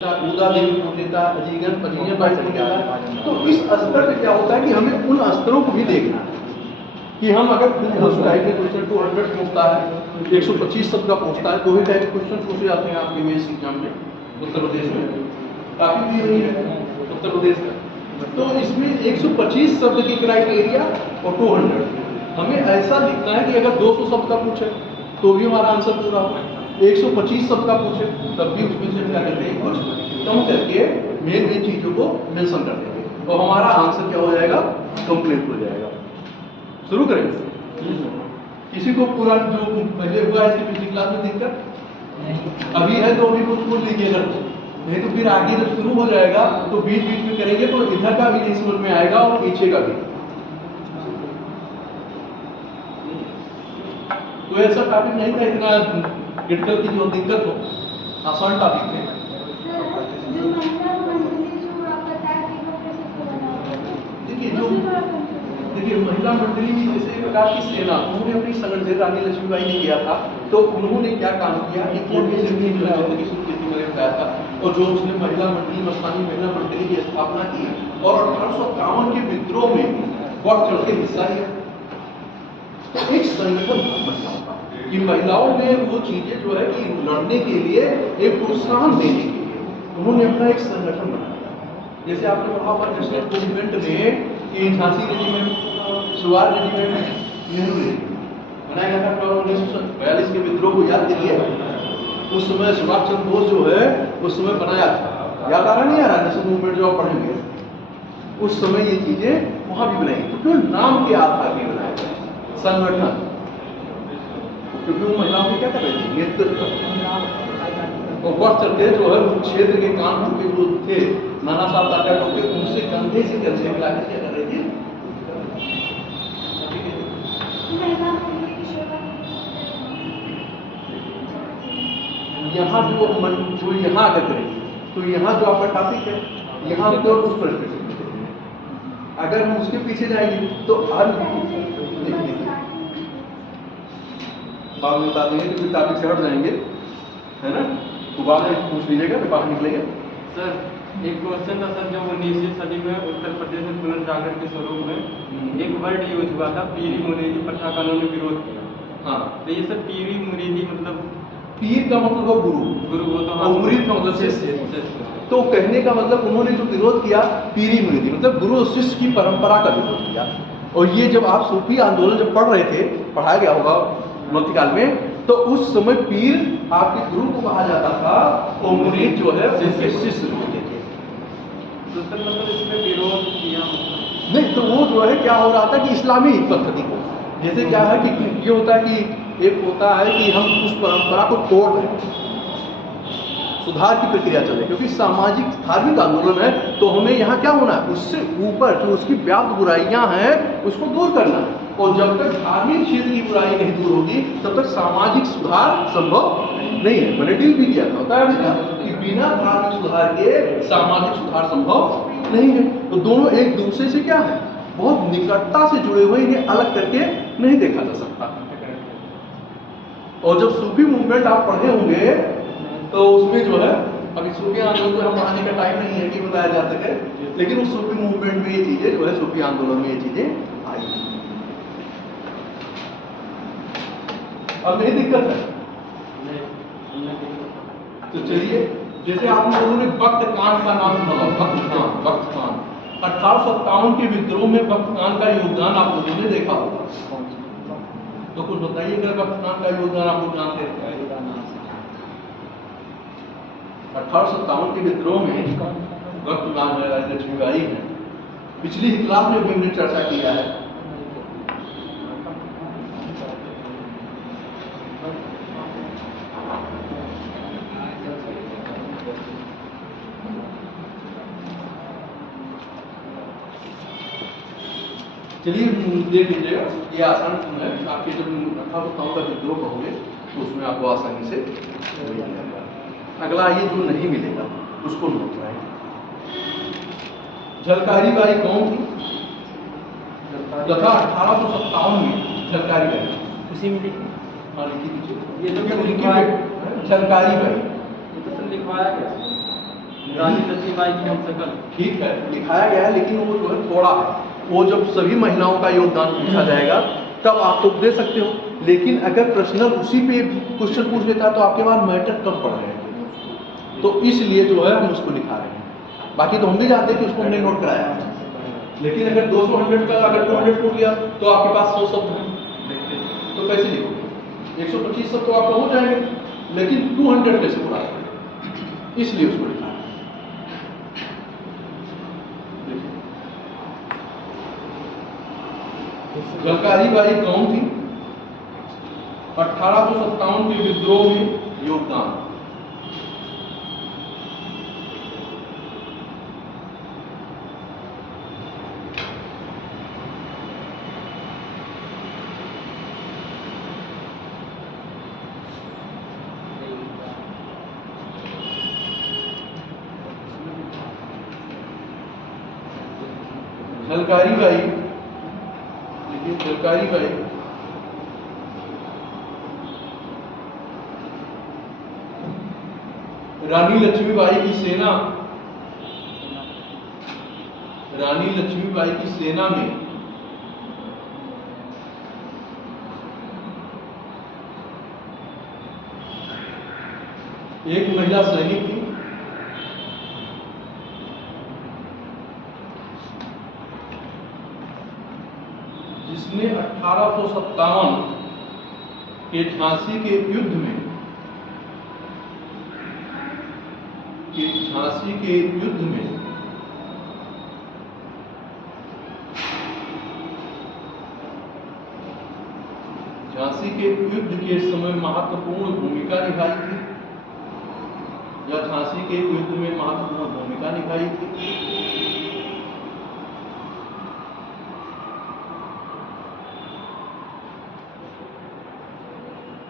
उदा देवी पूर्णिता अजीगन अजीगन बाई पूर्णिता। तो इस स्तर पे क्या होता है कि हमें उन स्तरों को भी देखना है कि हम अगर उस टाइप के क्वेश्चन 200 पूछता है, 125 शब्द का पूछता है, तो ही टाइप के क्वेश्चन पूछे जाते हैं आपके मेंस एग्जाम में उत्तर प्रदेश में काफी भी नहीं है उत्तर प्रदेश का। तो इसमें 125 शब्द की क्राइटेरिया और 200 हमें ऐसा लिखना है कि अगर 200 शब्द का पूछे तो भी हमारा आंसर पूरा हो, 125 शब्द का पूछे तब भी उसमें से क्या करते हैं कुछ कम करके मेन चीजों को मेंशन कर देंगे और हमारा आंसर क्या हो जाएगा, कंप्लीट हो जाएगा। शुरू करेंगे। किसी को पूरा जो पहले हुआ है इसकी पिछली क्लास में दिक्कत अभी है तो अभी कुछ लीजिएगा, नहीं तो फिर आगे जब शुरू हो जाएगा तो बीच बीच में करेंगे तो इधर का भी नहीं समझ में आएगा और पीछे का भी। कोई ऐसा टॉपिक नहीं था इतना क्रिटिकल की जो दिक्कत हो, आसान टॉपिक थे। देखिए महिला मंडली में जैसे एक प्रकार की सेना, उन्होंने अपनी संगठन रानी लक्ष्मीबाई ने किया था, तो उन्होंने क्या काम किया कि बताया था और जो उसने महिला मंडली मस्तानी महिला मंडली की स्थापना की और 1851 के विद्रोह में बढ़ चढ़ के हिस्सा लिया। तो एक संगठन बना कि महिलाओं में वो चीजें जो है कि लड़ने के लिए एक प्रोत्साहन देने के लिए उन्होंने अपना एक संगठन बनाया। जैसे आपने पढ़ा होगा नेशनल मूवमेंट में कि झांसी रेजिमेंट, सुवार रेजिमेंट, नेहरू रेजिमेंट बनाया गया था 1942 के विद्रोह को याद करिए। उस समय सुभाष चंद्र बोस जो है उस समय बनाया था, याद आ रहा नहीं आ रहा नेशनल मूवमेंट जो आप पढ़ेंगे उस समय ये चीजें वहां भी बनाई, तो क्यों नाम के आधार पर बनाया गया संगठन, क्योंकि वो महिलाओं की क्या कर रही थी नेतृत्व और बढ़ चढ़ते जो है क्षेत्र के कानपुर के जो थे नाना साहब टाटा के उनसे कंधे से कंधे मिलाकर क्या कर रही थी। यहाँ जो यहाँ आकर करेंगे तो यहाँ जो आपका टॉपिक है यहाँ तो उस पर अगर हम उसके पीछे जाएंगे तो बाद में बता देंगे कि टॉपिक से हट जाएंगे, है ना, तो बाद में पूछ लीजिएगा तो बाहर निकलेंगे। सर एक क्वेश्चन था सर, जो 19वीं सदी में उत्तर प्रदेश में पुनर्जागरण के स्वरूप में एक वर्ड यूज हुआ था, पीरी मुरीदी प्रथा का उन्होंने विरोध किया। हाँ, तो ये सर पीरी मुरीदी मतलब पीर का मतलब वो गुरु, गुरु वो तो और मुरीद का मतलब शिष्य। तो कहने का मतलब उन्होंने जो विरोध किया पीरी मुरीदी मतलब गुरु और शिष्य की परंपरा का विरोध किया। और ये जब आप सूफी आंदोलन जब पढ़ रहे थे, पढ़ाया गया होगा मध्यकाल में, तो उस समय पीर आपके गुरु को कहा जाता था और मुरीद जो है उनके शिष्य होते थे। तो सर मतलब इसमें विरोध किया नहीं, तो वो जो है क्या हो रहा था कि इस्लामी पद्धति को, जैसे क्या है कि ये होता है कि एक होता है कि हम उस परंपरा को तोड़ रहे हैं, सुधार की प्रक्रिया चले, क्योंकि सामाजिक धार्मिक आंदोलन है तो हमें यहाँ क्या होना है, उससे ऊपर जो उसकी व्याप्त बुराइयां हैं उसको दूर करना है। और जब तक धार्मिक क्षेत्र की बुराई नहीं दूर होगी तब तक सामाजिक सुधार संभव नहीं है। मैंने डील भी किया था, बताया कि बिना धार्मिक सुधार के सामाजिक सुधार संभव नहीं है। तो दोनों एक दूसरे से क्या है, बहुत निकटता से जुड़े हुए, इन्हें अलग करके नहीं देखा जा सकता। और जब सूफी मूवमेंट आप पढ़े होंगे तो उसमें जो है, अभी सूफी आंदोलन को हम पढ़ाने का टाइम नहीं है कि बताया जा सके, लेकिन उस सूफी मूवमेंट में ये चीजें जो है, सूफी आंदोलन में ये चीजें आई। अब नहीं दिक्कत है तो चलिए, जैसे आप लोगों ने वक्त कान का नाम सुना, वक्त कान 1857 के विद्रोह में वक्त कान का योगदान आप लोगों ने देखा होगा, तो कुछ बताइए अगर वक्त कान का योगदान आप लोग जानते हैं। 1857 के विद्रोह में वक्त कान रानी लक्ष्मीबाई है, पिछली ही क्लास में भी हमने चर्चा किया है। चलिए देख लीजिएगा, ये आसान है, आपके जब 1857 का विद्रोह कहोगे तो उसमें आपको आसानी से मिल जाएगा। अगला ये जो नहीं मिलेगा उसको नोट करें। झलकारी बाई कौन थी? तथा 1857 में झलकारी बाई उसी में लिखी, हाँ लिखी दीजिए, ये जो झलकारी बाई ये तो लिखवाया गया। रानी लक्ष्मीबाई की हम सकल। ठीक है, लिखाया गया है, लेकिन वो जो है थोड़ा है। वो जब सभी महिलाओं का योगदान पूछा जाएगा तब आप तो दे सकते हो, लेकिन अगर प्रश्नल उसी पे क्वेश्चन पूछ लेता तो आपके पास मैटर कम पड़ रहे हैं, तो इसलिए जो है हम उसको लिखा रहे हैं। बाकी तो हम भी जानते हैं कि उसको हमने नोट कराया है, लेकिन अगर 200 100 का अगर 200 टूट गया तो आपके पास 100 शब्द हैं, तो कैसे लिखोगे? 125 शब्द तो आपका हो जाएंगे, लेकिन 200 कैसे पूरा करेंगे? इसलिए उसको लिखा है। झलकारी बाई कौन थी? 1857 के विद्रोह में योगदान। झलकारी बाई, लेकिन झलकारी बाई रानी लक्ष्मीबाई की सेना, रानी लक्ष्मीबाई की सेना में एक महिला सैनिक थी जिसने 1857 के झांसी के युद्ध में झांसी के युद्ध में झांसी के युद्ध के समय महत्वपूर्ण भूमिका निभाई थी, या झांसी के युद्ध में महत्वपूर्ण भूमिका निभाई थी।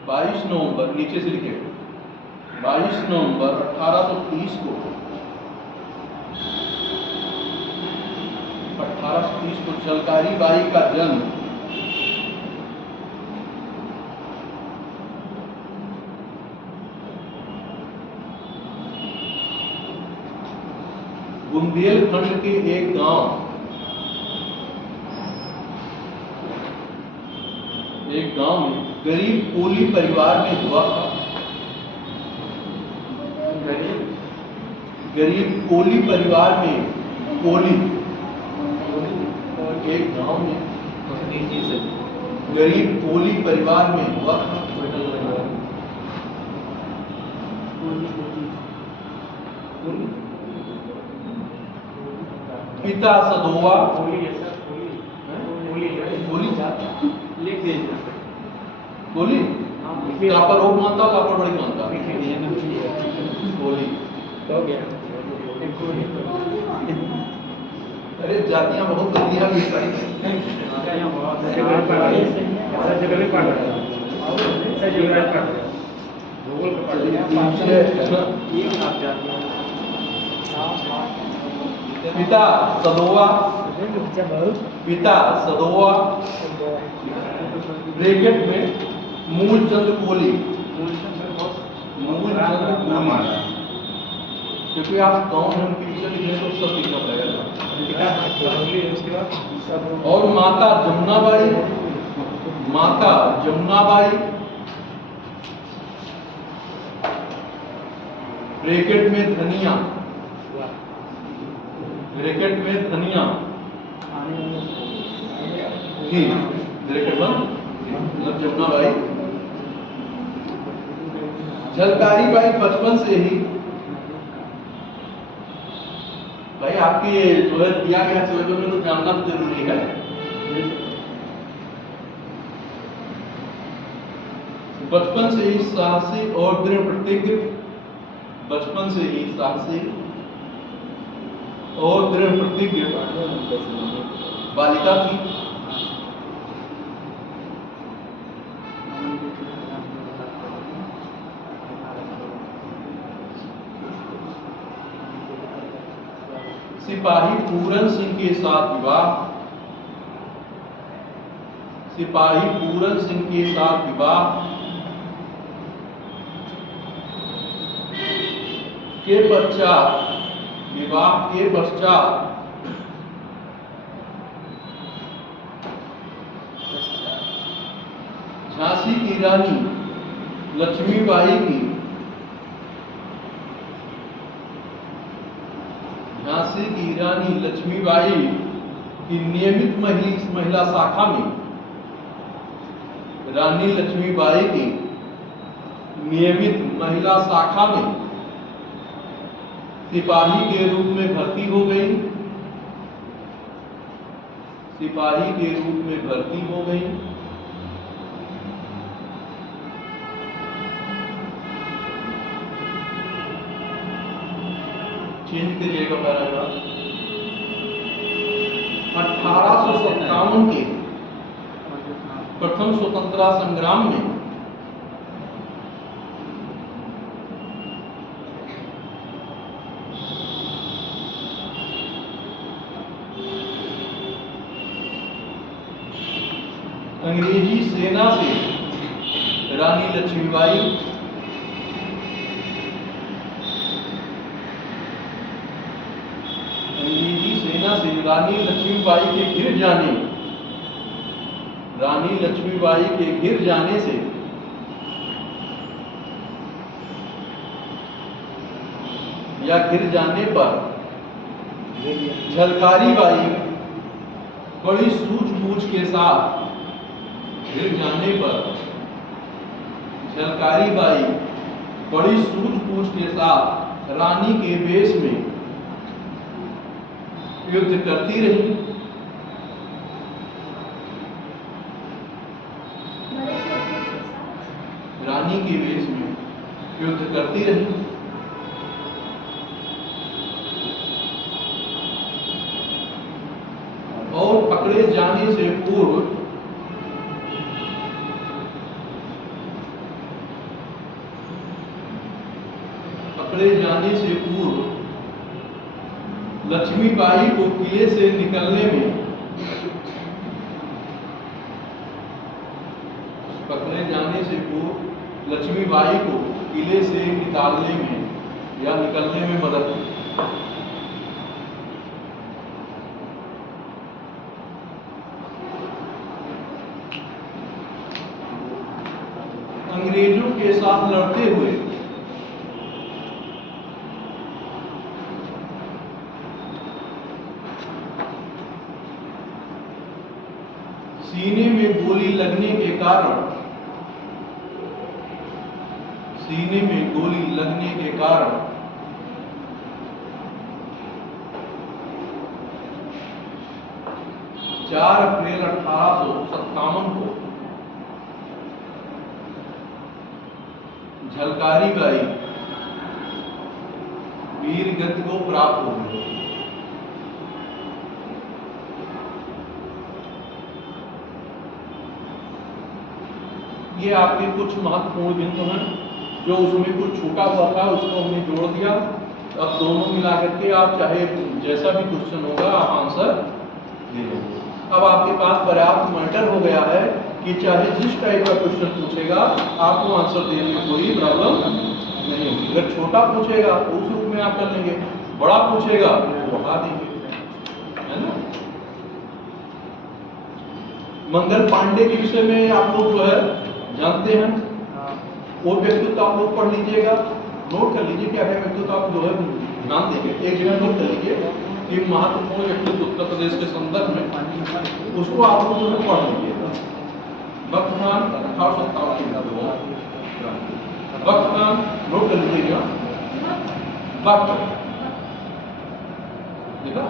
बाईस नवंबर, नीचे से लिखे, 22 नवंबर 1830 को 1830 को झलकारी बाई का जन्म बुंदेलखंड के एक गांव में गरीब कोली परिवार में हुआ था। गरीब कोली परिवार में, कोली एक गांव में गरीब कोली परिवार में हुआ था। पिता सदोवा, लिख दीजिए कोली, यहाँ पर रोग मानता, यहाँ पर बड़ी मानता, कोली। अरे जातियां बहुत गंदियां भी पिता सदोवा, पिता सदोवा ब्रैकेट में मूलचंद कोली, मूलचंद कोली, क्योंकि आप गाँव में पीछे लिखे तो सब लिखना पड़ेगा। और माता जमुनाबाई, माता जमुनाबाई ब्रैकेट में धनिया, ब्रैकेट में धनिया थी, ब्रैकेट बंद, मतलब जमुनाबाई। झलकारी बाई बचपन से ही, भाई आपकी जो है दिया गया सिलेबस में तो जानना जरूरी है। बचपन से ही साहसी और दृढ़ प्रतिज्ञ, बचपन से ही साहसी और दृढ़ प्रतिज्ञ बालिका थी। सिपाही पूरन सिंह के साथ विवाह, सिपाही पूरन सिंह के साथ विवाह के पश्चात विवाह के पश्चात झांसी की रानी लक्ष्मीबाई की झांसी की रानी लक्ष्मीबाई की नियमित महिला शाखा में रानी लक्ष्मीबाई की नियमित महिला शाखा में सिपाही के रूप में भर्ती हो गई। सिपाही के रूप में भर्ती हो गई। चेंज करिएगा पैराग्राफ। 1857 के प्रथम स्वतंत्रता संग्राम में अंग्रेजी सेना से रानी लक्ष्मीबाई रानी लक्ष्मीबाई के गिर जाने से या गिर जाने पर झलकारी बाई बड़ी सूझबूझ के साथ गिर जाने पर झलकारी बाई बड़ी सूझबूझ के साथ रानी के वेश में युद्ध करती रही। रानी के वेश में युद्ध करती रही। और पकड़े जाने से पूर्व लक्ष्मीबाई को किले से निकलने में पकड़े जाने से पूर्व लक्ष्मीबाई को किले से निकालने में या निकलने में मदद की। अंग्रेजों के साथ लड़ते हुए सीने में गोली लगने के कारण 4 अप्रैल 1857 को झलकारी बाई वीर गति को प्राप्त हो गई। ये आपके कुछ महत्वपूर्ण बिंदु हैं जो उसमें कुछ छूटा हुआ था, उसको हमने जोड़ दिया। अब दोनों मिला करके आप चाहे जैसा भी क्वेश्चन होगा आप आंसर दे दोगे। अब आपके पास पर्याप्त मैटर हो गया है कि चाहे जिस टाइप का क्वेश्चन पूछेगा आपको आंसर देने में कोई प्रॉब्लम नहीं होगी। अगर छोटा पूछेगा तो उस रूप में आप कर लेंगे, बड़ा पूछेगा तो बढ़ा देंगे, है ना। मंगल पांडे के विषय में आप लोग जो है जानते हैं, वो व्यक्तित्व आप लोग पढ़ लीजिएगा, नोट कर लीजिए क्या है व्यक्तित्व, आप जो है ध्यान देंगे। एक जगह नोट कर लीजिए कि महत्वपूर्ण व्यक्तित्व उत्तर प्रदेश के संदर्भ में, उसको आप लोग जो है पढ़ लीजिएगा। बख्तान 1857 बख्तान नोट कर लीजिएगा। बख्त देखा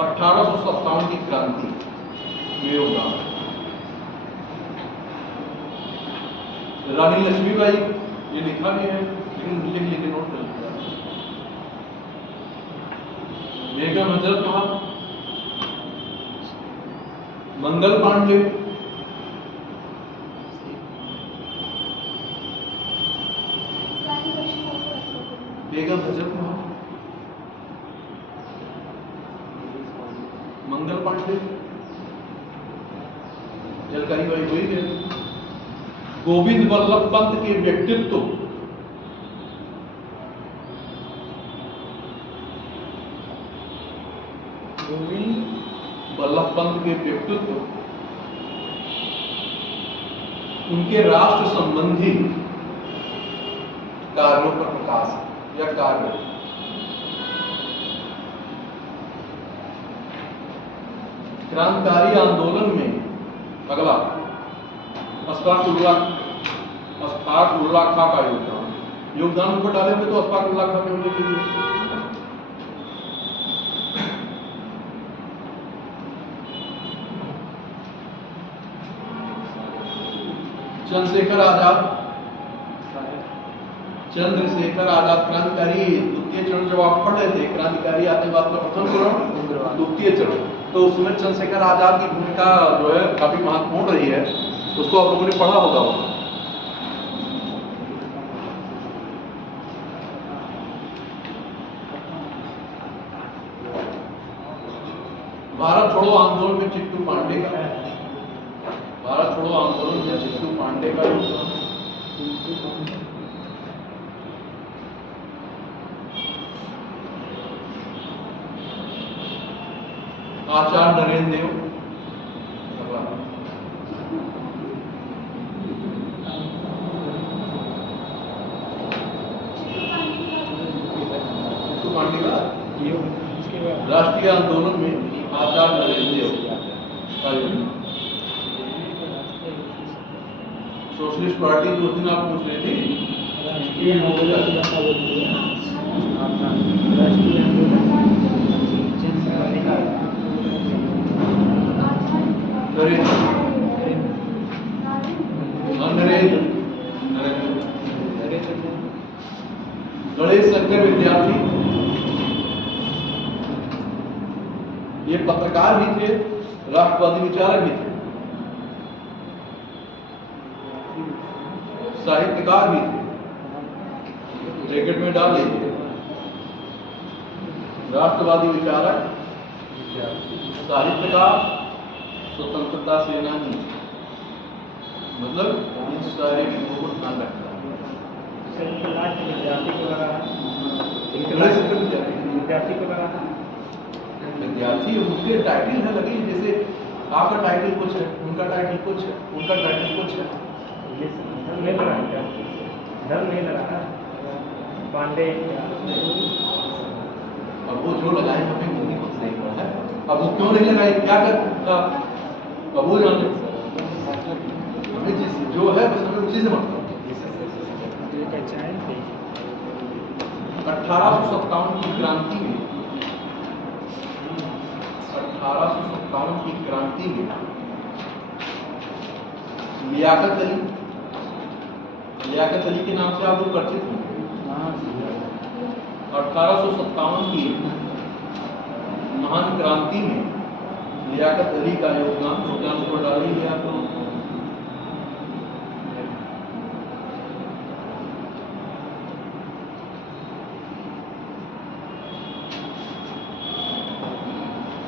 1857 की क्रांति में योगदान। रानी लक्ष्मीबाई ये लिखा भी है लेकिन लिख लेके नोट कर लिया। बेगम हजरत महल, मंगल पांडे, बेगम हजरत महल, मंगल पांडे, झलकारी बाई हुई है। गोविंद वल्लभ पंत के व्यक्तित्व वल्लभ पंत के व्यक्तित्व, उनके राष्ट्र संबंधी कार्यों पर प्रकाश या कार्य। क्रांतिकारी आंदोलन में अगला अशफाक उल्लाह खां का योगदान ऊपर डालेंगे तो अशफाक उल्लाह खां के चंद्रशेखर आजाद क्रांतिकारी द्वितीय चरण जब आप पढ़ रहे थे, क्रांतिकारी आतंकवाद का प्रथम चरण, द्वितीय चरण, तो उसमें चंद्रशेखर आजाद की भूमिका जो है काफी महत्वपूर्ण रही है, उसको आप लोगों ने पढ़ा होगा। भारत छोड़ो आंदोलन में चिट्टू पांडे का, भारत छोड़ो आंदोलन में चिट्टू पांडे का आचार्य नरेंद्र देव, चिट्टू पांडे का राष्ट्रीय आंदोलन में आचार्य नरेंद्र देव, सोशलिस्ट पार्टी जो दिन आप पूछ रहे थे, गणेश शंकर विद्यार्थी, ये पत्रकार भी थे, राष्ट्रवादी विचारक भी थे, साहित्यकार भी थे, ब्रैकेट में डाल लीजिए, राष्ट्रवादी विचारक, साहित्यकार, स्वतंत्रता सेनानी, मतलब इन सारे चीजों को ध्यान रखना है। विद्यार्थी उनके टाइटल है लगी, जैसे आपका टाइटल कुछ है, उनका टाइटल कुछ है, उनका टाइटल कुछ है, धर्म नहीं लगा पांडे। अब वो जो लगाए हमें उन्हीं को सही है, अब वो क्यों नहीं लगाए, क्या करता, अब वो जाने, हमें जिस जो है बस हमें उसी से मतलब। 1857 की क्रांति में, 1857 की क्रांति में लियाकत अली के नाम से आप लोग परिचित होंगे। 1857 की महान क्रांति में लियाकत अली का योगदान को डाल दिया। तो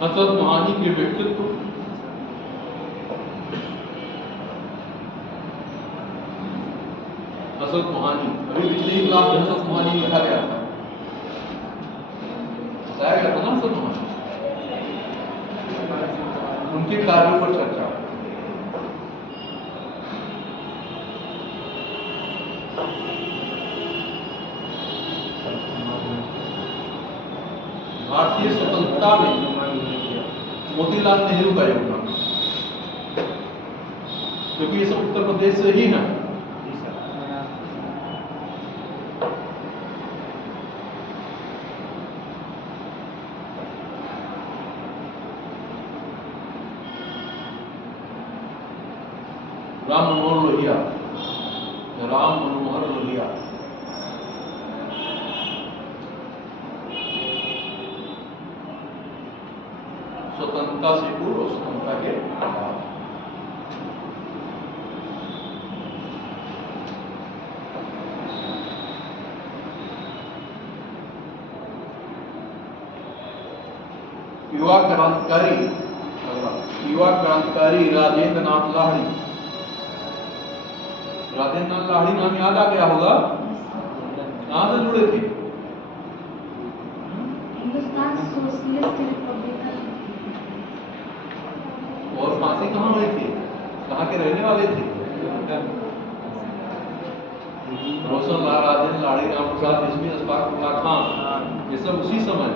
हसरत मोहानी के व्यक्तित्व, हसरत मोहानी, अभी पिछले ही क्लास में हसरत मोहानी लिखा गया था, बताया गया था ना हसरत मोहानी, उनके कार्यों पर चर्चा। भारतीय स्वतंत्रता में मोतीलाल नेहरू का योगदान, क्योंकि ये सब उत्तर प्रदेश से ही है। राम मनोहर लोहिया, स्वतंत्रता से पूर्व और स्वतंत्रता के बाद। युवा क्रांतिकारी राजेंद्र नाथ लाहिड़ी, राजेंद्र नाथ लाहिड़ी नाम याद आ गया होगा, कहां से जुड़े थे? हिंदुस्तान सोशलिस्ट रिपब्लिकन यहाँ के रहने वाले थे। रोशन लाल राजन, लाड़ी राम प्रसाद, इसमें अशफाक उल्लाह खान, ये सब उसी समय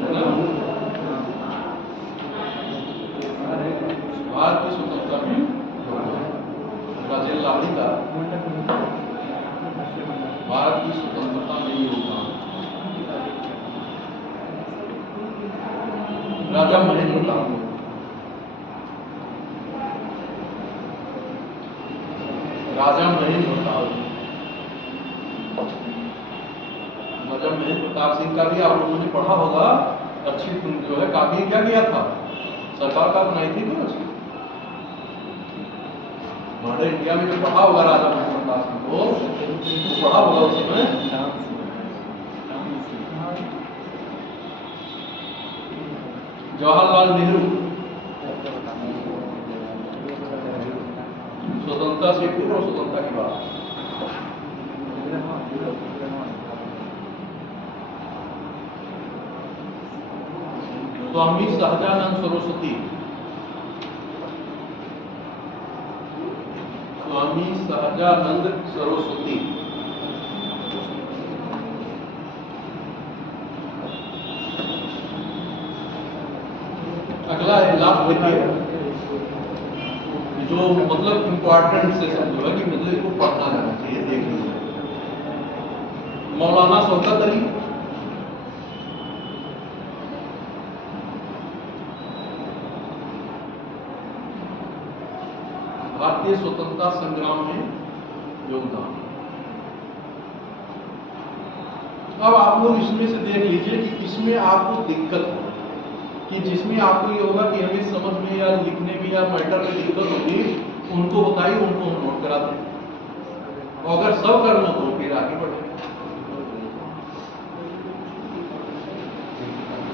है ना। भारत की स्वतंत्रता में राजेंद्र लाड़ी का भारत की स्वतंत्रता में योगदान। राजा महेंद्र प्रताप, राजा महेंद्र प्रताप, राजा महेंद्र प्रताप सिंह का भी आप लोगों ने पढ़ा होगा। अच्छी जो है काफी क्या किया था, सरकार का बनाई थी ना अच्छी। मॉडर्न इंडिया में जो पढ़ा होगा राजा महेंद्र प्रताप सिंह को, वो पढ़ा होगा उस समय। जवाहरलाल नेहरू स्वतंत्रता से पूर्व स्वतंत्रता की बात। स्वामी सहजानंद सरस्वती, स्वामी सहजानंद सरस्वती, अगला लास्ट देखिए, जो मतलब इंपॉर्टेंट से समझो कि मतलब इसको पढ़ना जाना चाहिए। देख लीजिए, मौलाना शौकत अली, भारतीय स्वतंत्रता संग्राम में योगदान। अब आप लोग इसमें से देख लीजिए कि किसमें आपको दिक्कत हो, कि जिसमें आपको ये होगा कि हमें समझ में या लिखने में या मैटर में दिक्कत होगी, उनको बताइए, उनको हम नोट करा दें। और अगर सब कर लो तो फिर आगे बढ़े।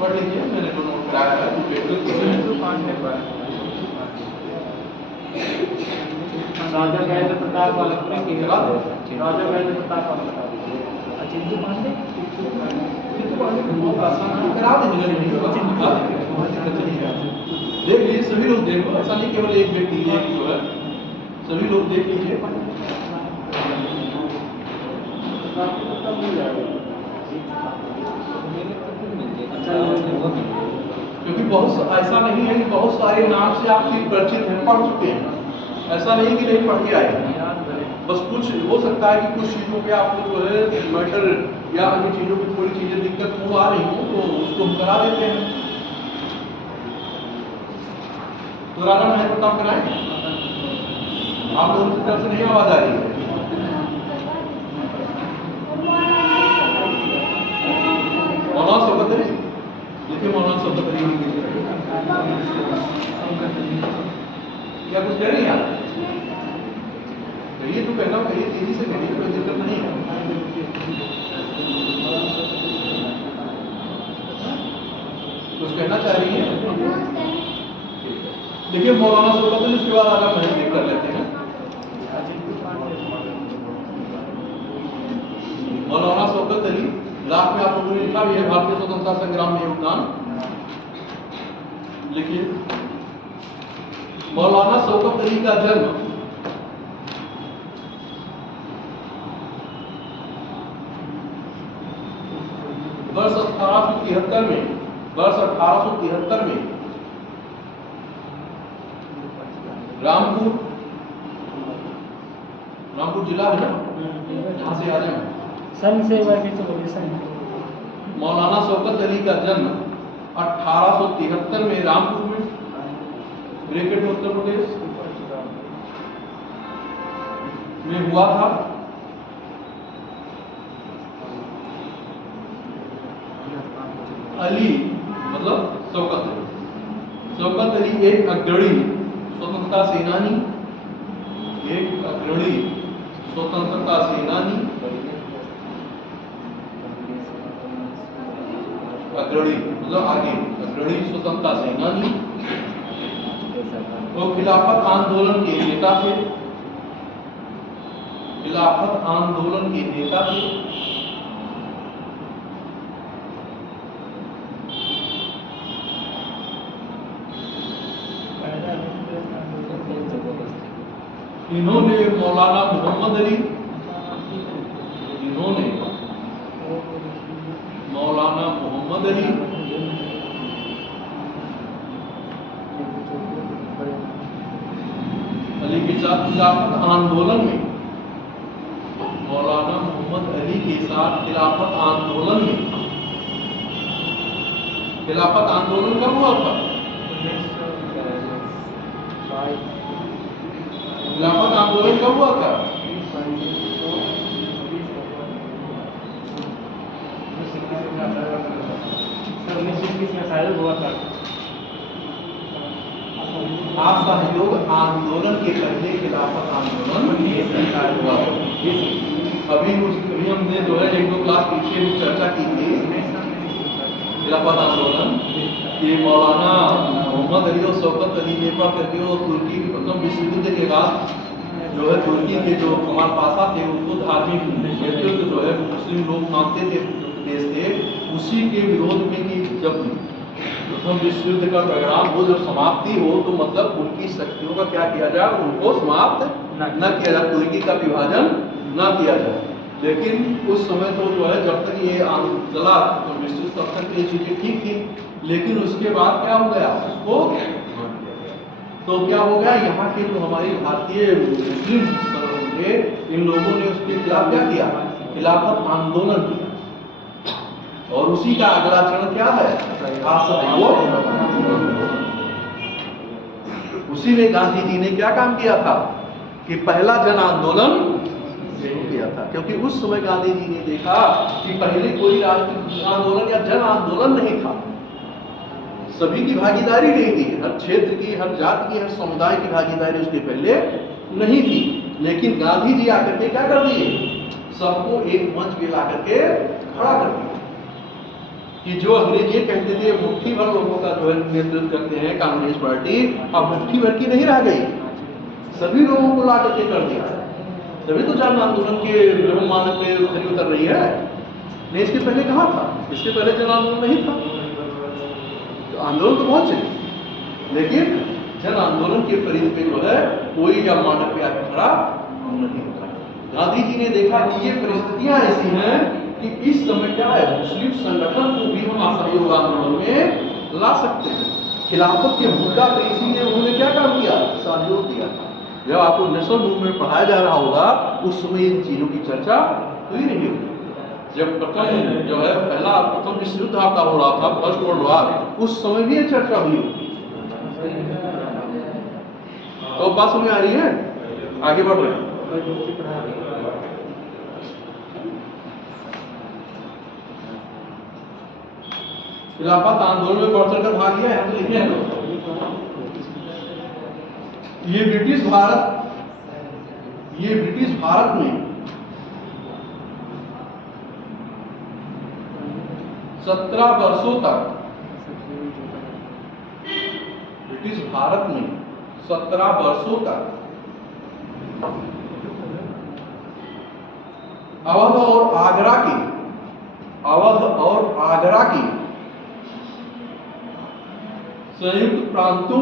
पढ़ लीजिए, मैंने जो नोट कराया है राजा महेंद्र प्रताप वाला राजा महेंद्र प्रताप वाला करा देंगे। देख लीजिए, सभी लोग देखो, ऐसा नहीं केवल एक व्यक्ति एक जो है, सभी लोग देख लीजिए। क्योंकि बहुत ऐसा नहीं है कि बहुत सारे नाम से आप सिर्फ परिचित हैं, पढ़ चुके हैं, ऐसा नहीं कि नहीं पढ़ के आए। बस कुछ हो सकता है कि कुछ चीज़ों पे आपको जो है मैटर या अन्य चीज़ों की थोड़ी चीज़ें दिक्कत हो आ रही हो, तो उसको हम करा देते हैं। तो राजा महेंद्र प्रताप कराएं। आप लोगों की तरफ से नहीं आवाज आ रही है। मौलाना शौकत अली, देखिए मौलाना शौकत अली क्या कुछ कह रही हैं आप? कहिए तो कहना, कहिए तेजी से कहिए, कोई दिक्कत नहीं है। कुछ कहना चाह रही है? देखिए मौलाना शौकत अली, उसके बाद आगे महसूस कर लेते हैं। मौलाना शौकत अली, लास्ट में आप लोगों ने लिखा भी है भारतीय स्वतंत्रता संग्राम में योगदान। लिखिए, मौलाना शौकत अली का जन्म वर्ष 1873 में रामपुर जिला है ना, यहाँ से आ जाए सन से वर्ग बोलिए सन। मौलाना शौकत अली का जन्म 1873 में रामपुर में, ब्रैकेट में उत्तर प्रदेश में हुआ था। अली मतलब शौकत अली। शौकत अली एक अग्रणी स्वतंत्रता सेनानी, एक अग्रणी स्वतंत्रता सेनानी, अग्रणी मतलब आगे, अग्रणी स्वतंत्रता सेनानी, वो खिलाफत आंदोलन के नेता थे, खिलाफत आंदोलन के नेता थे। इन्होंने मौलाना मोहम्मद अली, इन्होंने मौलाना मोहम्मद अली के साथ खिलाफत आंदोलन में, मौलाना मोहम्मद अली के साथ खिलाफत आंदोलन में, खिलाफत आंदोलन कब हुआ था? खिलाफत आंदोलन कब हुआ था? 1920 में शायद हुआ था। असहयोग आंदोलन के पहले खिलाफत आंदोलन हुआ। अभी हमने जो है एक दो क्लास पीछे चर्चा की थी खिलाफत आंदोलन कि मौलाना मोहम्मद अली और शौकत अली ने पढ़ करके वो तुर्की के प्रथम विश्व युद्ध के बाद जो है तुर्की के जो कमाल पाशा थे उनको धार्मिक नेतृत्व जो है मुस्लिम लोग मानते थे देश थे, उसी के विरोध में कि जब प्रथम विश्व युद्ध का परिणाम वो जब समाप्ति हो तो मतलब उनकी शक्तियों का क्या किया जाए, उनको समाप्त न किया जाए, तुर्की का विभाजन न किया जाए। लेकिन उस समय तो जो है जब तक ये चला तो विश्व तब तक ये चीजें ठीक थी, लेकिन उसके बाद क्या हो गया उसको, तो क्या हो गया यहाँ के जो हमारे भारतीय मुस्लिम थे इन लोगों ने उसके खिलाफ क्या किया, खिलाफत आंदोलन किया। और उसी का अगला चरण क्या है, असहयोग। उसी में गांधी जी ने क्या काम किया था कि पहला जन आंदोलन शुरू किया था, क्योंकि उस समय गांधी जी ने देखा कि पहले कोई राष्ट्रीय आंदोलन या जन आंदोलन नहीं था, सभी की भागीदारी नहीं थी, हर क्षेत्र की, हर जाति की, हर समुदाय की भागीदारी उसके पहले नहीं थी। लेकिन गांधी जी आकर के क्या कर दिए, सबको एक मंच पे ला करके खड़ा कर दिया कि जो अंग्रेज ये कहते थे मुट्ठी भर लोगों का जो है नेतृत्व करते हैं कांग्रेस पार्टी, अब मुट्ठी भर की नहीं रह गई, सभी लोगों को ला करके कर दिया। तभी तो जन आंदोलन के मानक पे खरी उतर रही है, नहीं इसके पहले कहाँ था, इसके पहले जन आंदोलन नहीं था। आंदोलन तो बहुत चले, लेकिन जन आंदोलन के परिधि पे जो है कोई या मानक पे आके खड़ा नहीं होता। गांधी जी ने देखा कि ये परिस्थितियां ऐसी हैं कि इस समय क्या है, मुस्लिम संगठन को भी हम असहयोग आंदोलन में ला सकते हैं। खिलाफत के मुद्दा पे इसीलिए उन्होंने क्या काम किया, सहयोग दिया। जब आपको नेशनल मूवमेंट पढ़ाया जा रहा होगा उस समय इन चीजों की चर्चा हुई नहीं होगी। जब प्रथम जो है प्रथम विश्व युद्ध आपका हो रहा था, फर्स्ट वर्ल्ड वॉर, उस समय भी ये चर्चा हुई होगी। तो बात समझ आ रही है, आगे बढ़ रहे हैं। खिलाफत आंदोलन में बढ़ चढ़कर भाग लिया है तो लिखे हैं लोग। ये ब्रिटिश भारत में 17 वर्षों तक, ब्रिटिश भारत में 17 वर्षों तक अवध और आगरा की संयुक्त प्रांतों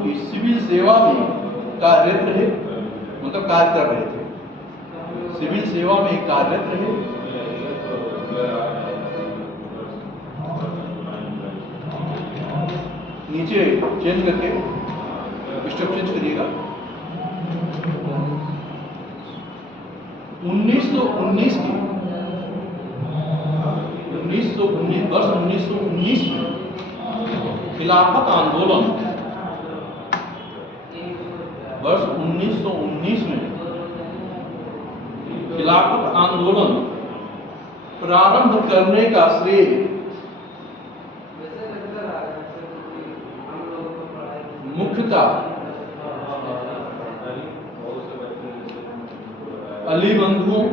की सिविल सेवा में कार्यरत रहे, मतलब कार्य कर रहे थे, सिविल सेवा में कार्यरत रहे। नीचे चेंज करके स्टेप चेंज करिएगा। 1919 की 1919 में खिलाफत आंदोलन, वर्ष 1919 में खिलाफत आंदोलन प्रारंभ करने का श्रेय मुख्यतः अली बंधुओं,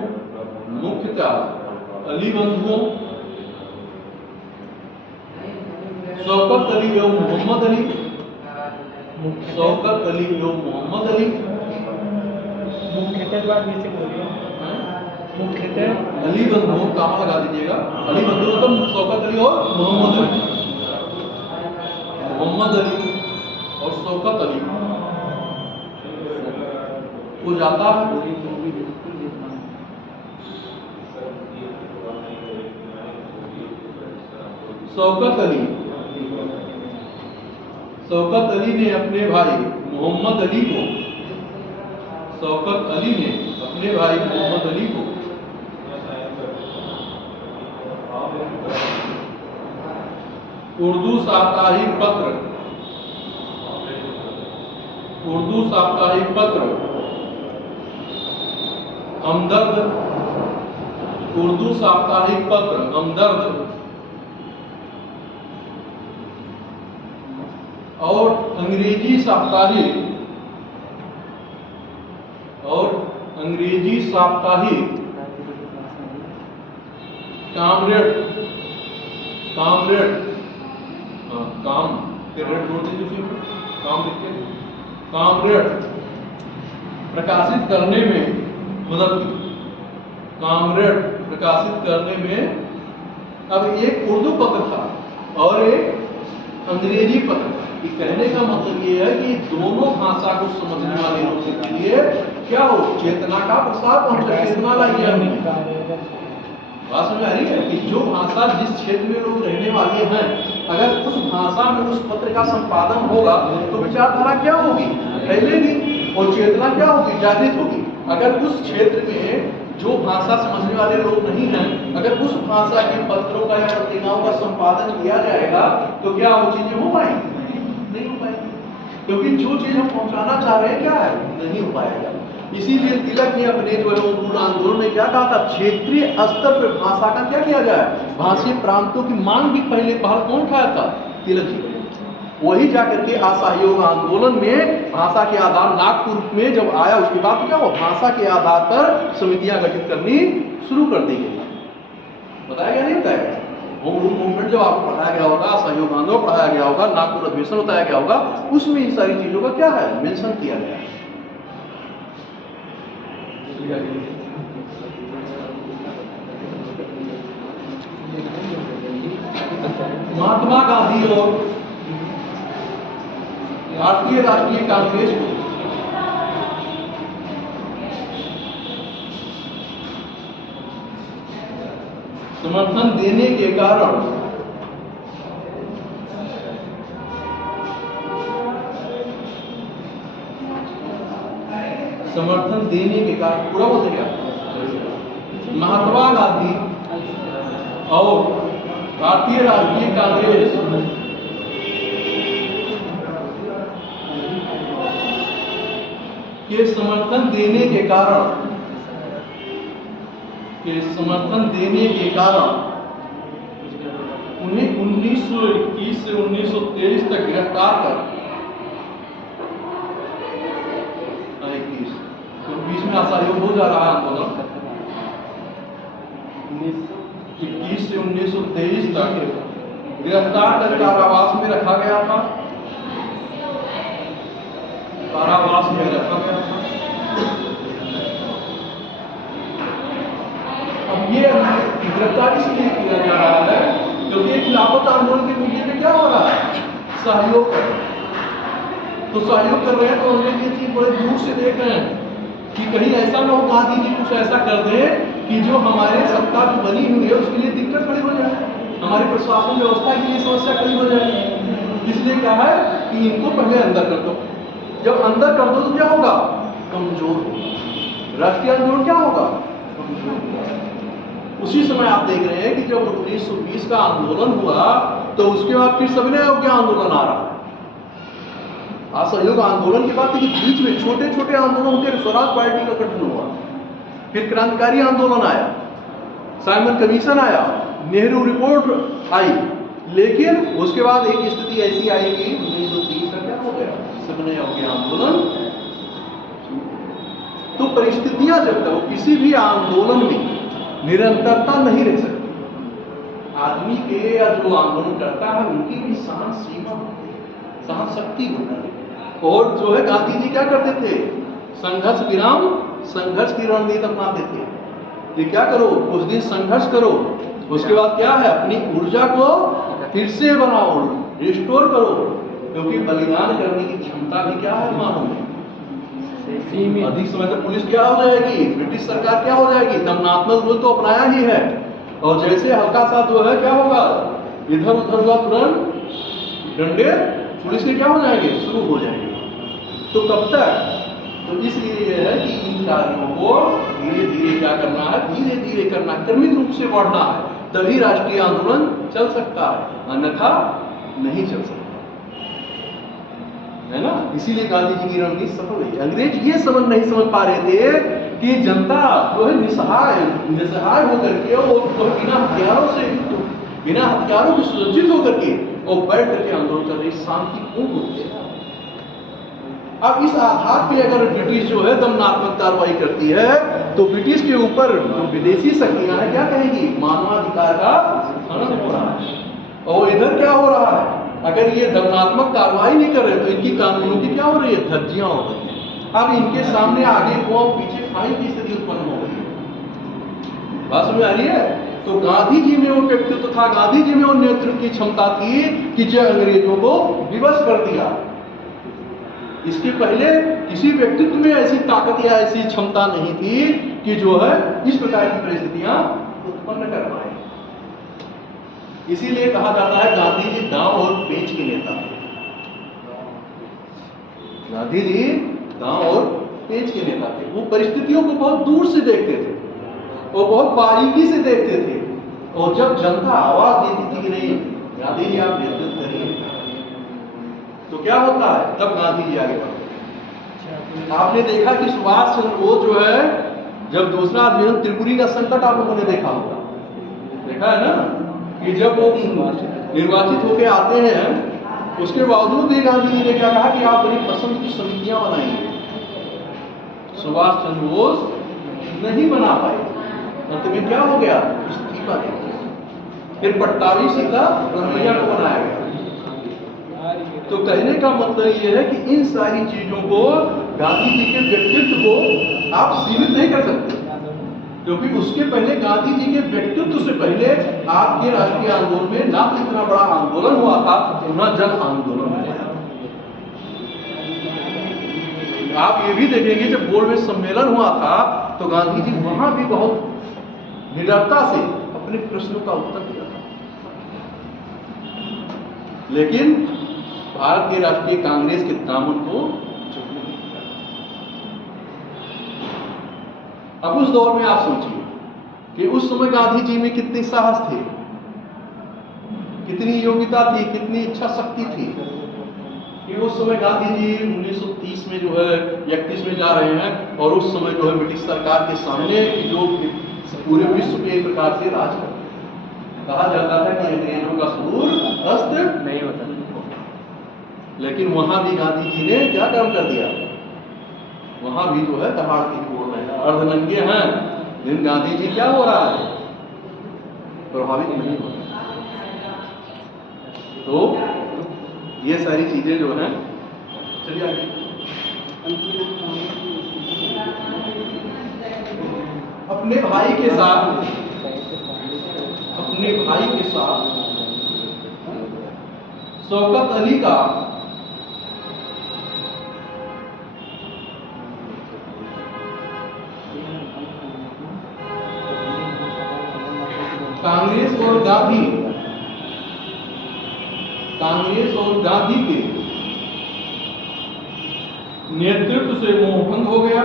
शौकत अली एवं मोहम्मद अली, मुख्यतः बात नीचे बोलिए, मुख्यतः अली बंधुओं, कामा लगा दीजिएगा, अली बंधुओं मतलब शौकत अली और मोहम्मद अली। मोहम्मद अली और शौकत अली को जाता है। शौकत अली ने अपने भाई मोहम्मद अली को शौकत अली ने अपने भाई मोहम्मद अली को उर्दू साप्ताहिक पत्र हमदर्द और अंग्रेजी साप्ताहिक कामरेड प्रकाशित करने में मदद की। कामरेड प्रकाशित करने में, अब एक उर्दू पत्र था और एक अंग्रेजी पत्र था। कहने का मतलब ये है कि दोनों भाषा को समझने वाले लोगों के लिए क्या हो, चेतना का प्रसार पहुंचा, चेतना लाइए। बात समझ आ रही है कि जो भाषा जिस क्षेत्र में लोग रहने वाले हैं, अगर उस भाषा में उस पत्र का संपादन होगा तो विचारधारा क्या होगी, फैलेगी, और चेतना क्या होगी, जागृत होगी। अगर उस क्षेत्र में जो भाषा समझने वाले लोग नहीं हैं, अगर उस भाषा के पत्रों का या पत्रिकाओं का संपादन किया जाएगा तो क्या वो चीजें हो पाएंगी? नहीं हो पाएगी, क्योंकि जो चीज हम पहुंचाना चाह रहे हैं क्या है, नहीं हो पाएगा। इसीलिए तिलक ने अपने जो है वो पूर्ण आंदोलन में क्या कहा था, क्षेत्रीय स्तर पर भाषा का क्या किया जाए, भाषीय प्रांतों की मांग भी पहले पहल कौन खाया था, तिलक जी। वही जाकर के असहयोग आंदोलन में भाषा के आधार नागपुर में जब आया, उसके बाद क्या हुआ, भाषा के आधार पर समितियां गठित करनी शुरू कर दी गई। बताया गया नहीं बताया, होम रूल मूवमेंट जब आपको पढ़ाया गया होगा, असहयोग आंदोलन पढ़ाया गया होगा, नागपुर अधिवेशन बताया गया होगा, उसमें इन सारी चीजों का क्या है, मेंशन किया गया है। महात्मा गांधी और भारतीय राष्ट्रीय कांग्रेस को समर्थन देने के कारण पूरा बोलेगा, महात्मा गांधी और भारतीय राष्ट्रीय कांग्रेस के समर्थन देने के कारण उन्हें 1921 से 1923 तक गिरफ्तार कर, बीच में असहयोग हो जा रहा है आंदोलन, 1921 से 1923 तक गिरफ्तार कर कारावास में रखा गया था। अब ये गिरफ्तार इसलिए किया जा रहा है क्योंकि खिलाफत आंदोलन के मीडिया में क्या हो रहा है, सहयोग कर रहे हैं। तो सहयोग कर रहे हैं तो हम ये चीज बड़े दूर से देख रहे हैं कि कहीं ऐसा ना हो, गांधी जी कुछ ऐसा कर दे कि जो हमारे सत्ता जो बनी हुई है उसके लिए दिक्कत खड़ी हो जाए, हमारी प्रशासन व्यवस्था के लिए समस्या खड़ी हो जाए। इसलिए क्या है कि इनको पहले अंदर कर दो, जब अंदर कर दो तो क्या होगा, कमजोर होगा, राष्ट्रीय आंदोलन क्या होगा, कमजोर होगा। उसी समय आप देख रहे हैं कि जब 1920 का आंदोलन हुआ तो उसके बाद फिर सविनय अवज्ञा आंदोलन आ रहा है। असहयोग आंदोलन के बाद बीच में छोटे छोटे आंदोलन होते, स्वराज पार्टी का गठन हुआ, फिर क्रांतिकारी आंदोलन आया, साइमन कमीशन आया, नेहरू रिपोर्ट आई, लेकिन उसके बाद एक स्थिति ऐसी आई कि 1930 का क्या हो गया, सविनय अवज्ञा आंदोलन। तो परिस्थितियां जब तक किसी भी आंदोलन में निरंतरता नहीं रह सकती, आदमी के या जो आंदोलन करता है उनकी भी सहन सीमा, सहन शक्ति होती है। और जो है गांधी जी क्या करते थे, संघर्ष की रणनीति अपनाते थे कि क्या करो, कुछ दिन संघर्ष करो, उसके बाद क्या है अपनी ऊर्जा को फिर से बनाओ, रिस्टोर करो, क्योंकि बलिदान करने की क्षमता भी क्या है मानव में, अधिक समय तक पुलिस क्या हो जाएगी, ब्रिटिश सरकार क्या हो जाएगी, दमनात्मक रूल तो अपनाया ही है, और जैसे हल्का सा जो है क्या होगा, इधर उधर हुआ तुरंत डंडे पुलिस के क्या हो जाएंगे, शुरू हो जाएंगे। तो कब तक, तो इसलिए यह है कि इन कार्यों को धीरे धीरे क्या करना है, धीरे धीरे करना, क्रमिक रूप से बढ़ना है, तभी राष्ट्रीय आंदोलन चल सकता है, अन्यथा नहीं चल सकता, है ना। इसीलिए गांधी जी की रणनीति सफल हुई। अंग्रेज ये समझ नहीं समझ पा रहे थे कि जनता जो है निसहाय होकर के और बिना हथियारों से, बिना हथियारों के सुसज्जित होकर के और बैठ करके आंदोलन कर रही, शांतिपूर्ण रूप से। अब इस आधार पे अगर ब्रिटिश जो है दमनात्मक कार्रवाई करती है, तो ब्रिटिश के ऊपर जो विदेशी शक्तियां हैं क्या कहेंगी, मानवाधिकार का हनन हो रहा है। और इधर क्या हो रहा है, अगर ये दमनात्मक कार्रवाई नहीं कर रहे तो इनकी कानूनों की क्या हो रही है, धज्जियां हो रही है। अब इनके सामने आगे को पीछे खाई की स्थिति उत्पन्न हो रही है। बात समझ आ रही है। तो गांधी जी में वो व्यक्तित्व था, गांधी जी में वो नेतृत्व की क्षमता थी कि जो अंग्रेजों को विवश कर दिया। इसके पहले किसी व्यक्तित्व में ऐसी ताकत या ऐसी क्षमता नहीं थी कि जो है इस प्रकार की परिस्थितियां उत्पन्न कर पाए। इसीलिए कहा जाता है गांधी जी दांव और पेंच के नेता थे। गांधी जी दांव और पेंच के नेता थे। वो परिस्थितियों को बहुत दूर से देखते थे, वो बहुत बारीकी से देखते थे, और जब जनता आवाज देती थी कि नहीं गांधी जी आप नेतृत्व करिए, तो क्या होता है, तब गांधी जी आगे बढ़ते। आपने देखा कि सुभाष चंद्र बोस जो है, जब दूसरा अधिवेशन त्रिपुरी का संकट आप लोगों ने देखा होगा, देखा है ना, कि जब वो निर्वाचित होकर आते हैं, उसके बावजूद भी गांधी जी ने क्या कहा कि आप अपनी पसंद की समितियां बनाइए। सुभाष चंद्र बोस नहीं बना पाए, अंत में क्या हो गया, इस्तीफा दे दिया। फिर पट्टाभी सीता रमैया को बनाया गया। तो कहने का मतलब यह है कि इन सारी चीजों को, गांधी जी के व्यक्तित्व को आप सीमित नहीं कर सकते, क्योंकि उसके पहले गांधी जी के व्यक्तित्व से पहले आपके राष्ट्रीय आंदोलन में ना इतना बड़ा आंदोलन हुआ था, ना जन आंदोलन हुआ। आप ये भी देखेंगे जब गोल में सम्मेलन हुआ था, तो गांधी जी वहां भी बहुत निडरता से अपने प्रश्नों का उत्तर दिया था। लेकिन भारत के राष्ट्रीय कांग्रेस के दामन को झुकने नहीं दिया। अब उस दौर में आप सोचिए कि उस समय गांधी जी में कितने साहस थे, कितनी योग्यता थी, कितनी इच्छा शक्ति थी कि उस समय गांधी जी 1930 में जो है 31 में जा रहे हैं, और उस समय जो है ब्रिटिश सरकार के सामने जो पूरे विश्व के एक प्रकार से राज करते। कहा जाता था कि अंग्रेजों का सूर अस्त नहीं होता, लेकिन वहां भी गांधी जी ने क्या काम कर दिया, वहां भी जो है दहाड़ के बोल रहे हैं, अर्धनंगे हैं, लेकिन गांधी जी क्या हो रहा है, प्रभावित नहीं हो रहा। तो ये सारी चीजें जो हैं, चलिए आगे। अपने भाई के साथ शौकत अली का कांग्रेस और गांधी के नेतृत्व से मोहभंग हो गया।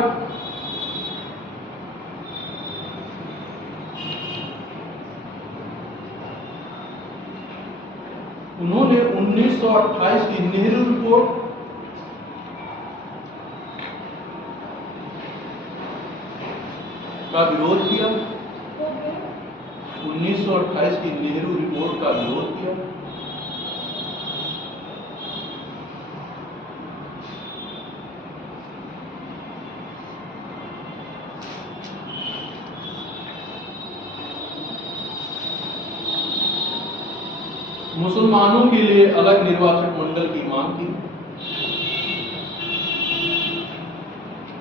उन्होंने 1928 की नेहरू रिपोर्ट का विरोध किया। 1928 की नेहरू रिपोर्ट का विरोध किया। मुसलमानों के लिए अलग निर्वाचक मंडल की मांग की,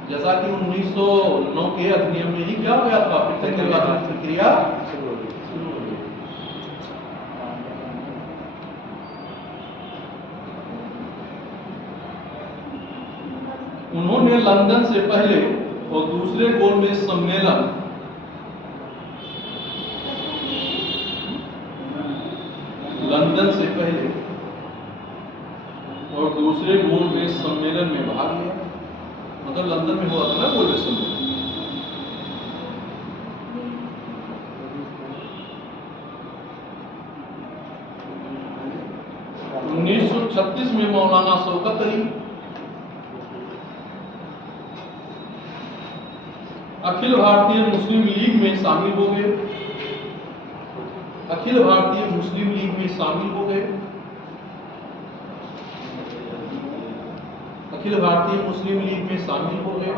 जैसा कि 1909 के अधिनियम में ही क्या हो गया था, पृथक निर्वाचन प्रक्रिया शुरू हो गई। उन्होंने लंदन से पहले और दूसरे गोलमेज सम्मेलन लंदन से पहले और दूसरे गोलमेज सम्मेलन में भाग लिया। मतलब लंदन में हुआ था ना गोलमेज सम्मेलन। 1936 में मौलाना शौकत अली अखिल भारतीय मुस्लिम लीग में शामिल हो गए। अखिल भारतीय मुस्लिम लीग में शामिल हो गए। अखिल भारतीय मुस्लिम लीग में शामिल हो गए।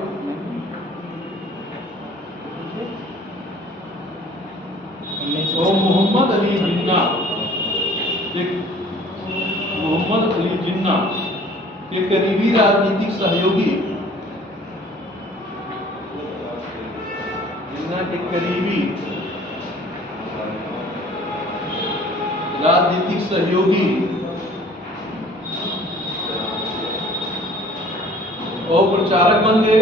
और मोहम्मद अली जिन्ना के करीबी राजनीतिक सहयोगी, जिन्ना के करीबी राजनीतिक सहयोगी और प्रचारक बन गए।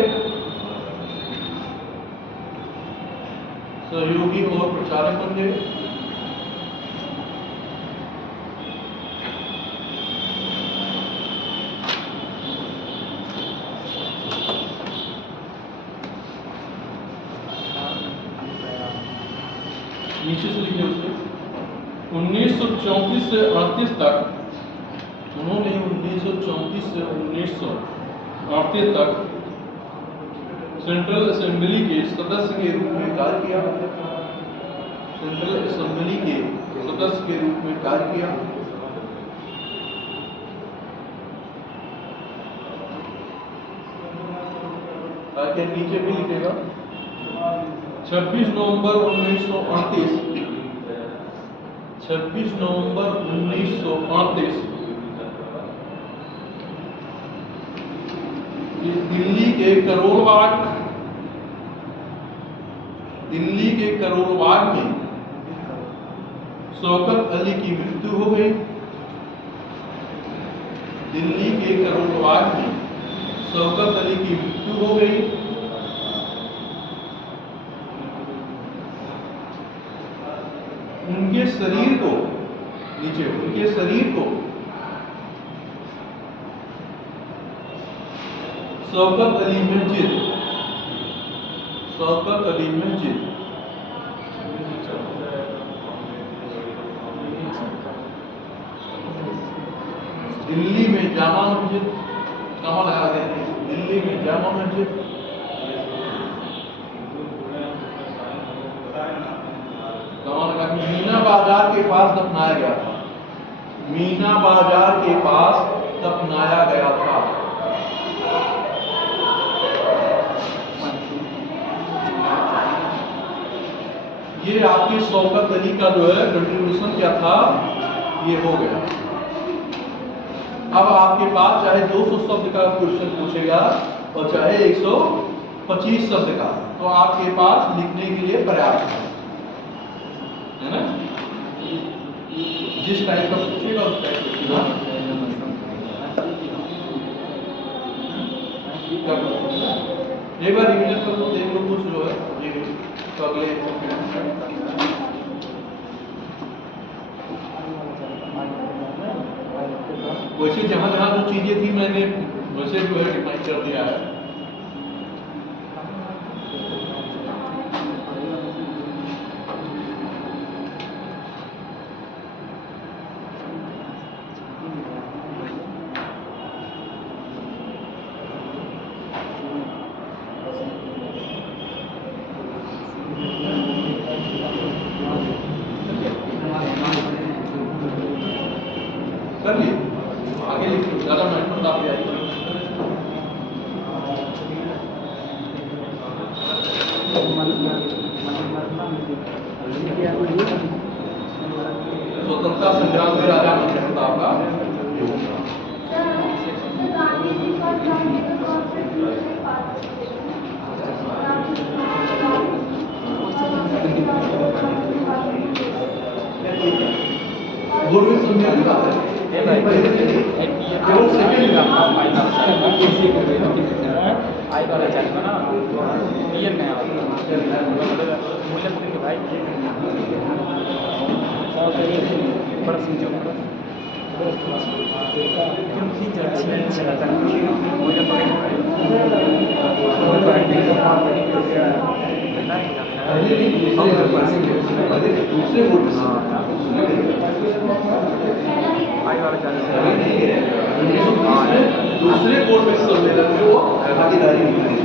सहयोगी और प्रचारक बन गए। नीचे से लिखिए उसको। 1934 से 38 तक उन्होंने 1934 से 1938 तक सेंट्रल असेंबली के सदस्य के रूप में कार्य किया। सेंट्रल असेंबली के सदस्य के रूप में कार्य किया। आगे नीचे भी लिखेगा। 26 नवंबर 1938 दिल्ली के करोल बाग में शौकत अली की मृत्यु हो गई। दिल्ली के करोल बाग में शौकत अली की मृत्यु हो गई। उनके शरीर को शौकत अली मस्जिद दिल्ली में जामा मस्जिद, कहाँ लगा देते हैं? दिल्ली में जामा मस्जिद, मीना बाजार के पास दफनाया गया था। मीना बाजार के पास दफनाया गया था। ये आपकी शौकत अली का जो है कंट्रीब्यूशन क्या था, ये हो गया। अब आपके पास चाहे 200 शब्द का क्वेश्चन पूछेगा और चाहे 125 शब्द का, तो आपके पास लिखने के लिए पर्याप्त है ना। जिस टाइप का पूछेगा उस टाइप का एक बार रिवीजन कर लो, देख लो कुछ जो है ये तो अगले वैसे जहां जहां जो चीजें थी मैंने वैसे जो है डिफाइन कर दिया है। कर लिए आगे लिखो, ज्यादा महत्वपूर्ण आप तैयारी करो। स्वतंत्रता संग्राम में राजा प्रताप का गोलमेज सम्मेलन का है। केवल सेकंड फाइव वाला चाहिए ना क्लियर नया वाला मूल्य के भाई और बड़ा समझो दूसरे बोर्ड में दूसरे बोर्ड में सम्मेलन में वो भागीदारी निभाई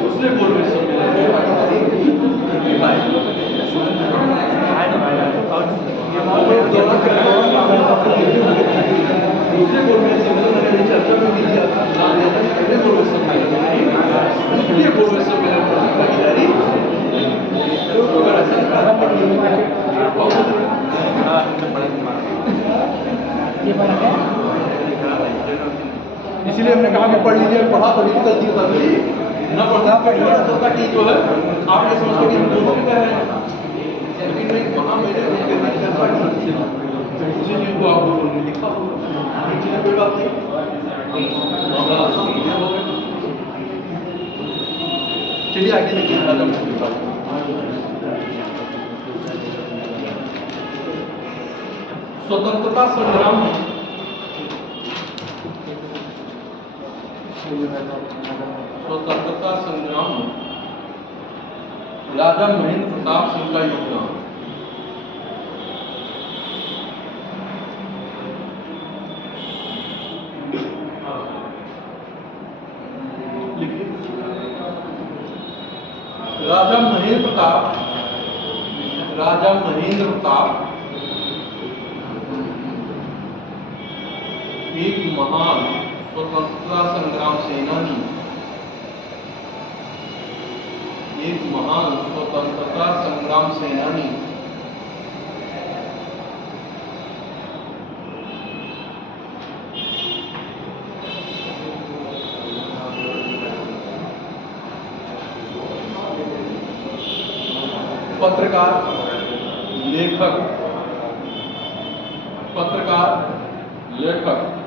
दूसरे बोर्ड में सम्मेलन में भागीदारी निभाई दूसरे बोर्ड में सम्मेलन मैंने चर्चा में भी किया था पहले बोर्ड में सम्मेलन द्वितीय बोर्ड में सम्मेलन में भागीदारी अगर ऐसा ये बड़ा है इसलिए हमने कहा कि पढ़ लीजिए पढ़ा तो नहीं गलती होती ना पढ़ा पढ़िए तो का ठीक जो है आप ये समझो कि हम दोनों भी कर रहे हैं लेकिन मैं वहाँ मेरे उनके लिए चर्चा की उसी चीज को आपको उन्होंने लिखा ये चीज़ कोई बात नहीं चलिए आगे देखिए स्वतंत्रता संग्राम स्वतंत्रता संग्राम में राजा महेंद्र प्रताप सिंह का योगदान राजा महेंद्र प्रताप एक महान स्वतंत्रता संग्राम सेनानी एक महान स्वतंत्रता संग्राम सेनानी पत्रकार लेखक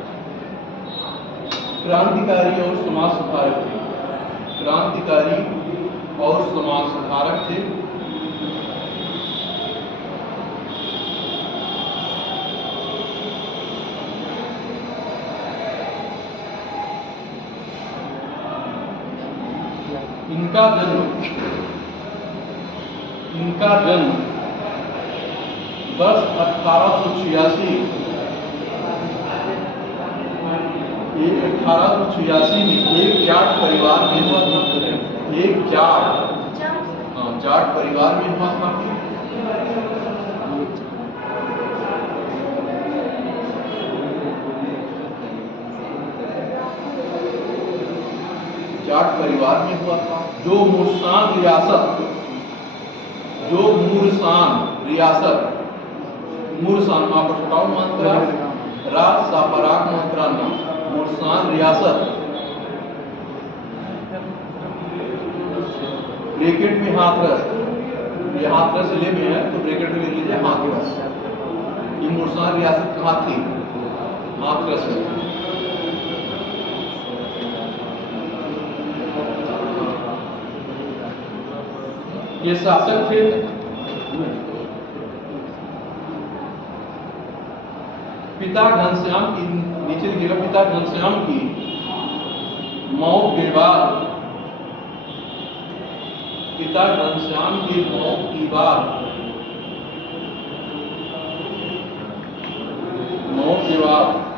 क्रांतिकारी और समाज सुधारक थे इनका जन्म वर्ष 1886 में एक जाट परिवार में हुआ था जाट परिवार में हुआ था जाट परिवार में हुआ था जो मुरसान रियासत मुरसान आप छुटाओ मात्रा रात सापराग मात्रा नाम मुरसान रियासत ब्रैकेट में हाथरस ये हाथरस जिले में है तो ब्रैकेट में लिख लीजिए हाथरस ये मुरसान रियासत कहाँ थी हाथरस में ये शासक थे पिता घनश्याम की नीचे लिखेगा पिता घनश्याम की मौत के बाद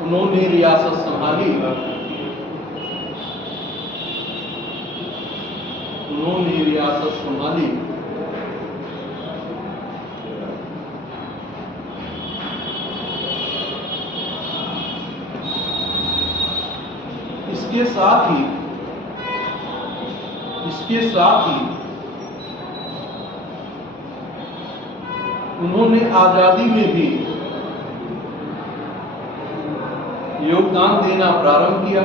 उन्होंने रियासत संभाली इसके साथ ही उन्होंने आजादी में भी योगदान देना प्रारंभ किया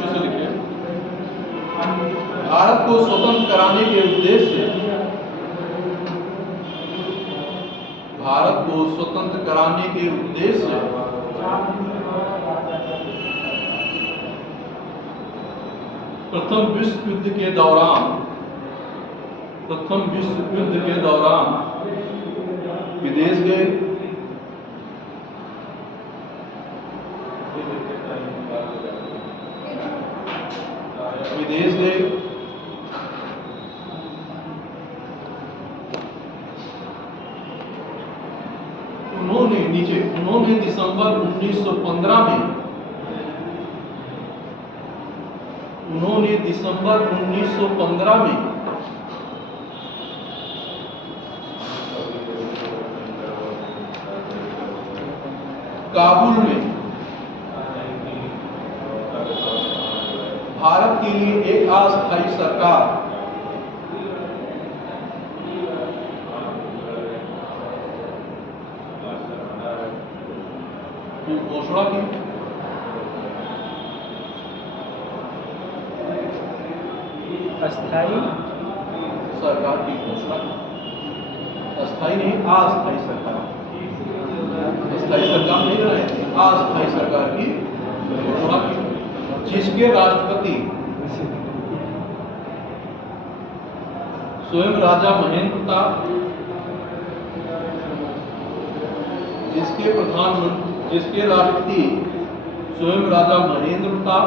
नीचे से लिखिए। भारत को स्वतंत्र कराने के उद्देश्य प्रथम विश्व युद्ध के दौरान विदेश गए, उन्होंने दिसंबर 1915 में काबुल में भारत के लिए एक अस्थायी सरकार की घोषणा की। अस्थाई सरकार की घोषणा, अस्थाई नहीं अस्थायी सरकार, अस्थायी सरकार नहीं रहे, अस्थायी सरकार की घोषणा की, जिसके राष्ट्रपति स्वयं राजा महेंद्र प्रताप, जिसके राष्ट्रपति स्वयं राजा महेंद्र प्रताप।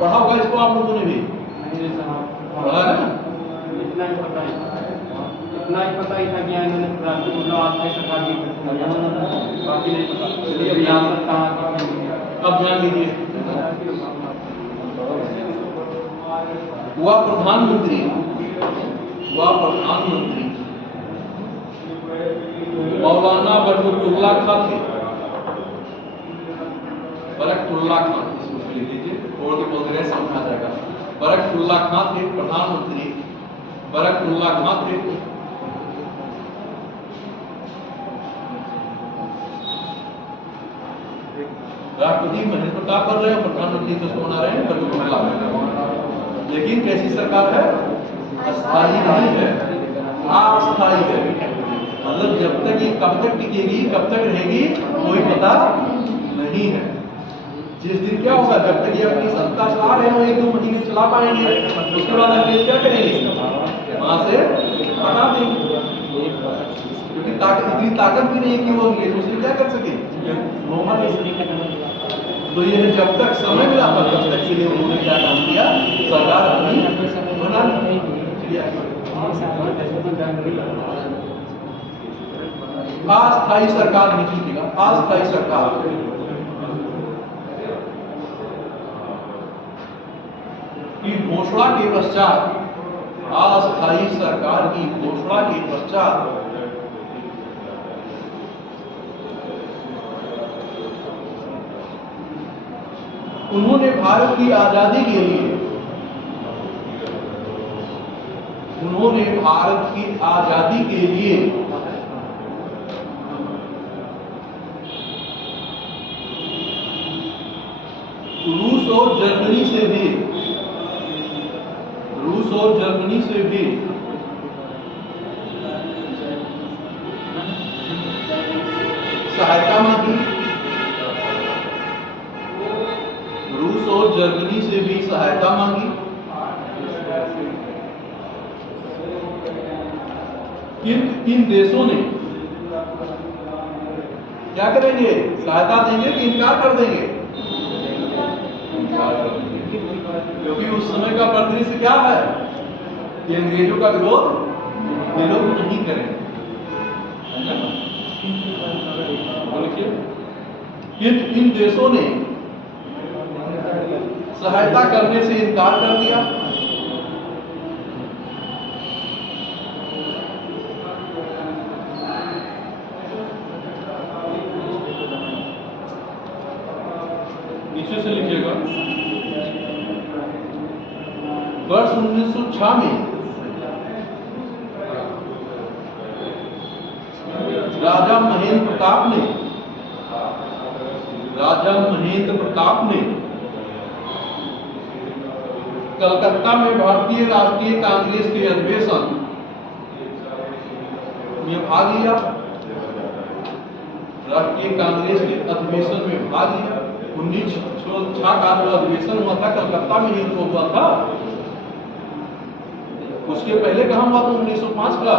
पढ़ा होगा इसको आप लोगों ने भी, पढ़ा है ना? इतना ही पता ही था कि इन्होंने मतलब अस्थायी सरकार की, बाकी नहीं पता रियासत कहाँ की। अब ध्यान दीजिए, वह प्रधानमंत्री मौलाना बरकतुल्लाह खान थे। बरकतुल्लाह खान, इसको लिख लीजिए, छोड़ के बोल रहे समझ आ जाएगा। बरकतुल्लाह खान थे प्रधानमंत्री, बरकतुल्लाह खान थे। राष्ट्रपति महेंद्र प्रताप कर रहे हैं, प्रधानमंत्री तो बना रहे हैं बरकतुल्लाह। लेकिन कैसी सरकार है? अस्थायी नहीं है, अस्थायी है। मतलब जब तक ये कब तक टिकेगी, कब तक रहेगी, कोई पता नहीं है। जिस दिन क्या होगा, जब तक ये अपनी सत्ता चला रहे हो 1-2 महीने चला पाएंगे, उसके बाद अंग्रेज क्या करेंगे, वहां से हटा देंगे। क्योंकि इतनी ताकत भी नहीं कि वो अंग्रेज उससे क्या कर सके, तो ये जब तक समय मिला था तब तक के लिए उन्होंने क्या काम किया, सरकार अपनी बना ली। अस्थायी सरकार नहीं टिकेगा, अस्थायी सरकार की घोषणा के पश्चात, अस्थायी सरकार की घोषणा के पश्चात उन्होंने भारत की आजादी के लिए रूस और जर्मनी से भी सहायता मांगी, रूस और जर्मनी से भी सहायता मांगी। इन देशों ने क्या करेंगे, सहायता देंगे कि इनकार कर देंगे? क्योंकि उस समय का परिदृश्य क्या है कि अंग्रेजों का विरोध ये लोग नहीं करेंगे। इन देशों ने सहायता करने से इनकार कर दिया। नीचे से लिखिएगा, वर्ष 1906 में राजा महेंद्र प्रताप ने कलकत्ता में भारतीय राष्ट्रीय कांग्रेस के अधिवेशन में भाग लिया, राष्ट्रीय कांग्रेस के अधिवेशन में भाग लिया। 1906 का जो अधिवेशन हुआ था कलकत्ता में ही तो हुआ था, उसके पहले कहां हुआ था? 1905 का।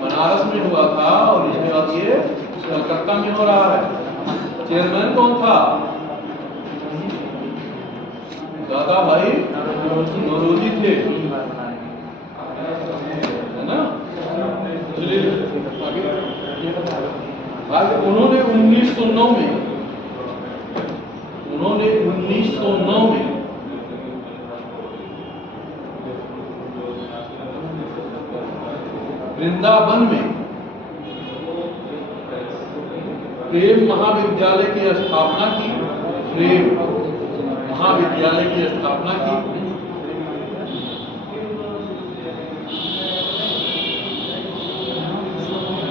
बनारस में हुआ था और इसके बाद ये कलकत्ता में हो रहा है। चेयरमैन कौन था? दादा भाई नौरोजी थे, है ना। चलिए आगे उन्होंने 1909 में वृंदावन में प्रेम महाविद्यालय की स्थापना की। प्रेम महाविद्यालय की स्थापना की।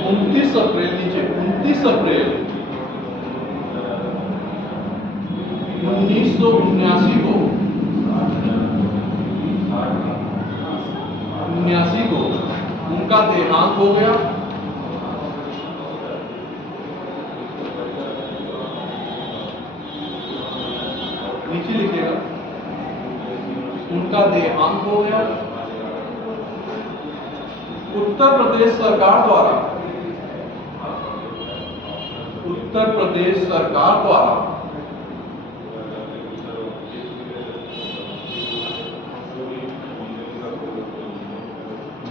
29 अप्रैल 1979 को उनका देहांत हो गया। नीचे लिखिएगा, उनका देहांत हो गया। उत्तर प्रदेश सरकार द्वारा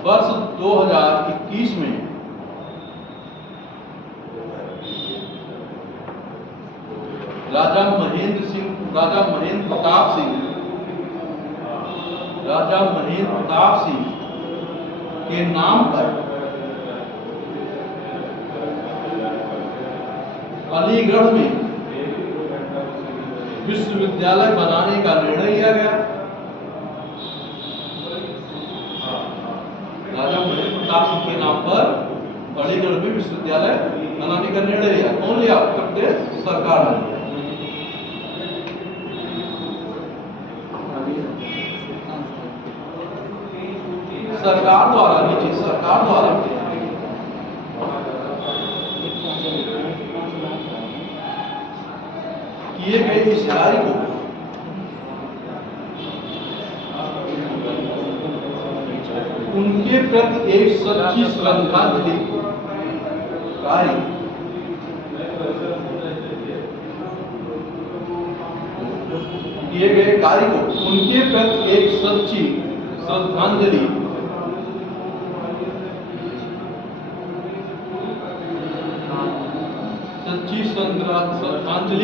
वर्ष 2021 में राजा महेंद्र प्रताप सिंह के नाम पर अलीगढ़ में विश्वविद्यालय बनाने का निर्णय लिया गया। राजा महेंद्र प्रताप सिंह के नाम पर अलीगढ़ में विश्वविद्यालय बनाने का निर्णय लिया। कौन लिया? उत्तर प्रदेश सरकार ने लिया। सरकार द्वारा किए गए इस कार्य को उनके प्रति एक सच्ची श्रद्धांजलि किए गए कार्य को उनके प्रति एक सच्ची श्रद्धांजलि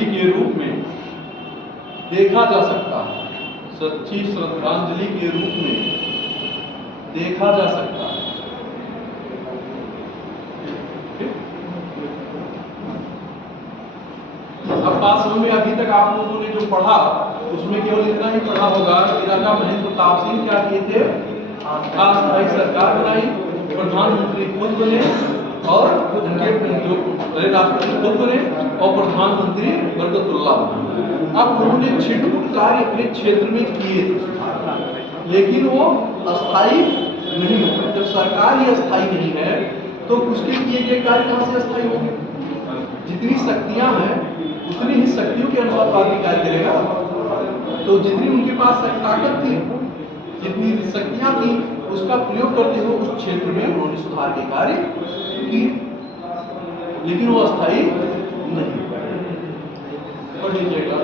के रूप में देखा जा सकता है। सच्ची श्रद्धांजलि के रूप में देखा जा सकता है। अब बात समझ में, अभी तक आप लोगों ने जो पढ़ा उसमें केवल इतना ही पढ़ा होगा कि राजा महेंद्र प्रताप सिंह क्या किए थे? अस्थायी सरकार बनाई, प्रधानमंत्री खुद बने और उनके जो राष्ट्रपति खुद बने और प्रधानमंत्री बरकतुल्लाह बने। अब उन्होंने छिटपुट कार्य अपने क्षेत्र में किए थे, लेकिन वो अस्थायी नहीं है। जब सरकार ही अस्थायी नहीं है तो उसके किए गए कार्य कहां से अस्थायी होंगे? जितनी शक्तियां हैं उतनी ही शक्तियों के अनुसार आदमी कार्य करेगा। तो जितनी उनके पास ताकत थी, जितनी शक्तियां थी, उसका प्रयोग करते हुए उस क्षेत्र में उन्होंने सुधार के कार्य किए, लेकिन वो अस्थायी नहीं। पढ़ लीजिएगा।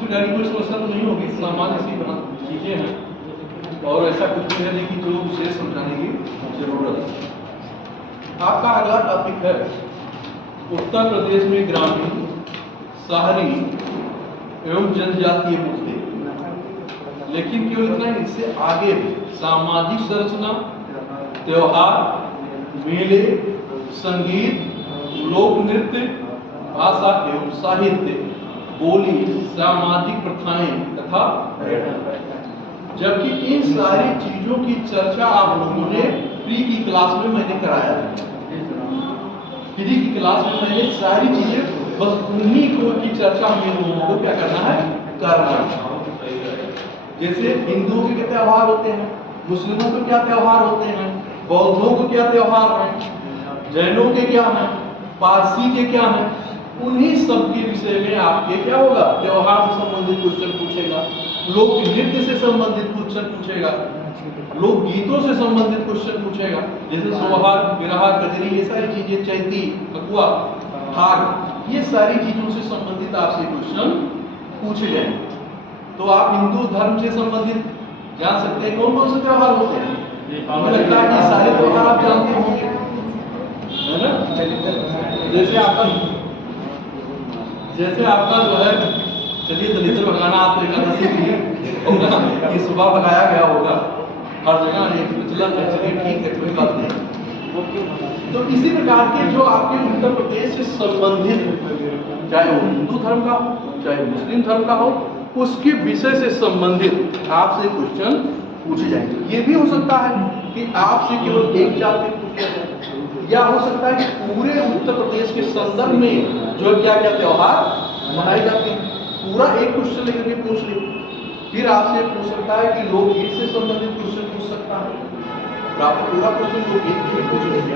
प्रकार की कोई समस्या तो नहीं होगी, सामान्य सी बना चीजें हैं और ऐसा कुछ भी है नहीं कि जो विशेष समझाने की जरूरत है। आपका अगला टॉपिक है उत्तर प्रदेश में ग्रामीण, शहरी एवं जनजातीय मुद्दे। लेकिन केवल इतना, इससे आगे भी सामाजिक संरचना, त्योहार, मेले, संगीत, लोक नृत्य, भाषा एवं साहित्य, बोली, सामाजिक प्रथाएं तथा पर्यटन। जबकि इन सारी चीजों की चर्चा आप लोगों ने प्री की क्लास में मैंने कराया था। प्री की क्लास में मैंने सारी चीजें बस उन्हीं को की चर्चा हम लोगों को क्या करना है, करना है। जैसे हिंदुओं के क्या त्योहार होते हैं, मुस्लिमों के क्या त्योहार होते हैं, बौद्धों के क्या त्योहार हैं, जैनों के क्या हैं, पारसी के क्या हैं, उन्हीं सब के विषय में आपके क्या होगा, त्योहार से संबंधित क्वेश्चन पूछेगा, लोक नृत्य से संबंधित क्वेश्चन पूछेगा, लोक गीतों से संबंधित क्वेश्चन पूछेगा, जैसे सोहर, बिरहा, कजरी, ये सारी चीजें, चैती, फगुआ, फाग, ये सारी चीजों से संबंधित आपसे क्वेश्चन पूछे जाएंगे। तो आप हिंदू धर्म से संबंधित जान सकते हैं कौन कौन से त्योहार होते हैं। मुझे लगता है कि सारे त्योहार आप जानते होंगे, है ना। जैसे आपका जो है, चलिए दलित भगाना आप तो एकादशी भी होगा, ये सुबह भगाया गया होगा हर जगह, एक प्रचलन है, चलिए ठीक है, कोई बात नहीं। तो इसी प्रकार के जो आपके उत्तर प्रदेश से संबंधित, चाहे वो हिंदू धर्म का हो, चाहे मुस्लिम धर्म का हो, उसके विषय से संबंधित आपसे क्वेश्चन पूछे जाएंगे। ये भी हो सकता है कि आपसे केवल एक टॉपिक पूछा जाए, या हो सकता है कि पूरे उत्तर प्रदेश के संदर्भ में जो क्या क्या त्योहार मनाए जाते हैं, पूरा एक क्वेश्चन लेकर के पूछ ले। फिर आपसे पूछ सकता है कि लोकगीत से संबंधित क्वेश्चन पूछ सकता है, तो आप पूरा क्वेश्चन लोकगीत में पूछ लेंगे।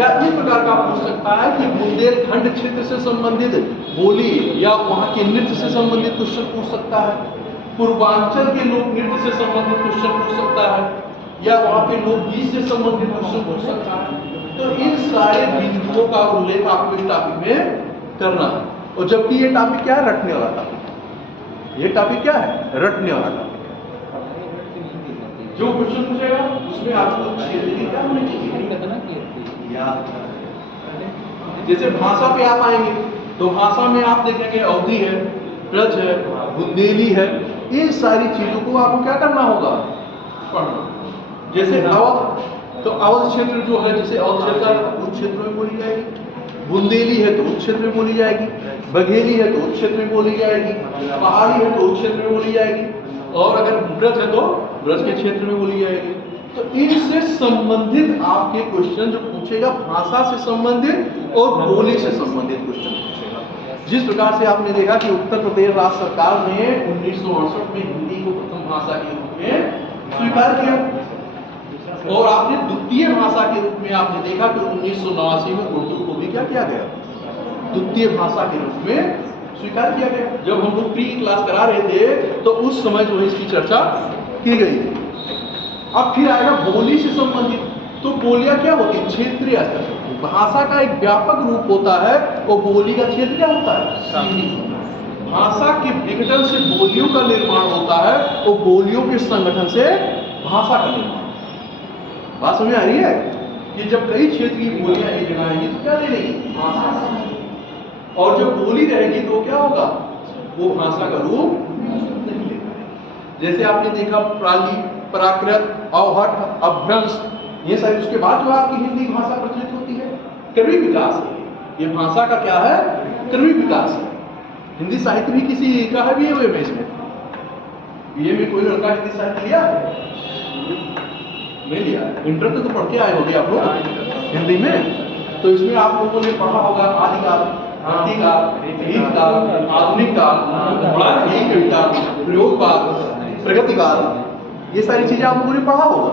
या इस प्रकार का पूछ सकता है कि बुंदेलखंड क्षेत्र से संबंधित बोली या वहाँ के नृत्य से संबंधित क्वेश्चन पूछ सकता है, पूर्वांचल के लोक नृत्य से संबंधित क्वेश्चन पूछ सकता है, या वहाँ पे लोकगीत से संबंधित क्वेश्चन पूछ सकता है। तो इन सारे बिंदुओं का उल्लेख आपको इस टॉपिक में करना है। और जबकि ये टॉपिक क्या है, रटने वाला टॉपिक। ये टॉपिक क्या है, रटने वाला टॉपिक। जो क्वेश्चन पूछेगा उसमें आपको क्षेत्र की क्या होनी चाहिए, जैसे भाषा पे आप आएंगे तो भाषा में आप देखेंगे अवधी है, ब्रज है, बुंदेली है, इन सारी चीजों को आपको क्या करना होगा, पढ़ना। जैसे अवध, तो अवध क्षेत्र जो है, जैसे अवध क्षेत्र उस क्षेत्र में बोली जाएगी, बुंदेली है तो उस क्षेत्र में बोली जाएगी, बघेली है तो उस क्षेत्र में बोली जाएगी, पहाड़ी है तो उस क्षेत्र में बोली जाएगी, और अगर ब्रज है तो ब्रज के क्षेत्र में बोली जाएगी। तो इनसे संबंधित आपके क्वेश्चन जो पूछेगा, भाषा से संबंधित और बोली से संबंधित क्वेश्चन पूछेगा। जिस प्रकार से आपने देखा कि उत्तर प्रदेश राज्य सरकार ने 1968 में हिंदी को प्रथम भाषा के रूप में स्वीकार किया, और आपने द्वितीय भाषा के रूप में आपने देखा कि 1989 में उर्दू को भी क्या किया गया, द्वितीय भाषा के रूप में स्वीकार किया गया। जब हम लोग प्री क्लास करा रहे थे तो उस समय जो है इसकी चर्चा की गई थी। अब फिर आएगा बोली से संबंधित। तो बोलियां क्या होती है, क्षेत्रीय स्तर। भाषा का एक व्यापक रूप होता है और बोली का क्षेत्र क्या होता है, भाषा के विघटन से बोलियों का निर्माण होता है और बोलियों के संगठन से भाषा का निर्माण। बात समझ आ रही है कि जब कई क्षेत्र की बोलियां एक जगह आएंगी तो क्या ले लेगी, भाषा, और जब बोली रहेगी तो क्या होगा, वो भाषा का रूप नहीं लेगा। जैसे आपने देखा प्राली, प्राकृत, अवहट, अभ्रंश, ये सारी, उसके बाद जो आपकी हिंदी भाषा प्रचलित होती है, क्रमिक विकास है। ये भाषा का क्या है, क्रमिक विकास है। हिंदी साहित्य भी किसी का है बीए में, इसमें बीए में कोई लड़का हिंदी साहित्य लिया नहीं लिया, इंटर तक तो पढ़ के आए होंगे आप लोग हिंदी में। तो इसमें आप लोगों ने पढ़ा होगा आदिकाल, मध्यकाल, रीतकाल, आधुनिक काल, कविता, प्रयोगकाल, प्रगतिकाल, ये सारी चीजें आप लोगों ने पढ़ा होगा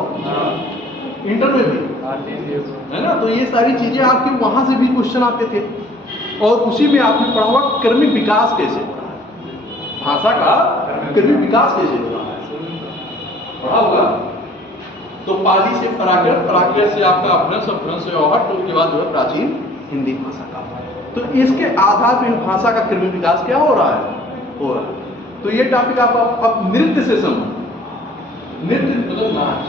इंटर में भी, है ना। तो ये सारी चीजें आपके वहां से भी क्वेश्चन आते थे, और उसी में आपने पढ़ा होगा क्रमिक विकास कैसे हो रहा है, भाषा का क्रमिक विकास कैसे हो रहा है, पढ़ा होगा। तो पाली से प्राकृत, प्राकृत से आपका अपभ्रंश, अपभ्रंश से अवहट, उसके बाद जो है प्राचीन हिंदी भाषा का। तो इसके आधार पर भाषा का क्रमिक विकास क्या हो रहा है, हो रहा है। तो ये टॉपिक आप अब नृत्य से संबंधित, नृत्य मतलब नाच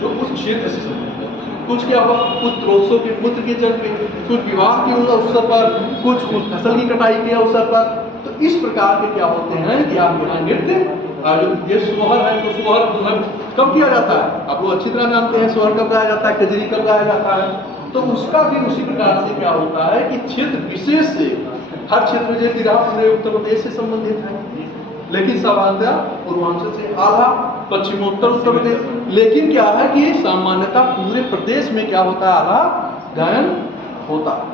जो उस क्षेत्र से संबंधित है। कुछ क्या हुआ, पुत्रोत्सव के पुत्र के जन्म पे, कुछ विवाह के अवसर पर, कुछ फसल की कटाई के अवसर पर। तो इस प्रकार के क्या होते हैं कि आप यहाँ नृत्य, ये सोहर है तो सोहर कब किया जाता है, आप लोग अच्छी तरह जानते हैं सोहर कब गाया जाता है, कजरी कब गाया जाता है। तो उसका भी उसी प्रकार से क्या होता है कि क्षेत्र विशेष से, हर क्षेत्र में जैसे पूरे उत्तर प्रदेश से संबंधित है, लेकिन सामान्यतः पूर्वांचल से आधा, पश्चिमोत्तर उत्तर प्रदेश, लेकिन क्या है कि सामान्यतः पूरे प्रदेश में क्या होता है, आधा गायन होता है।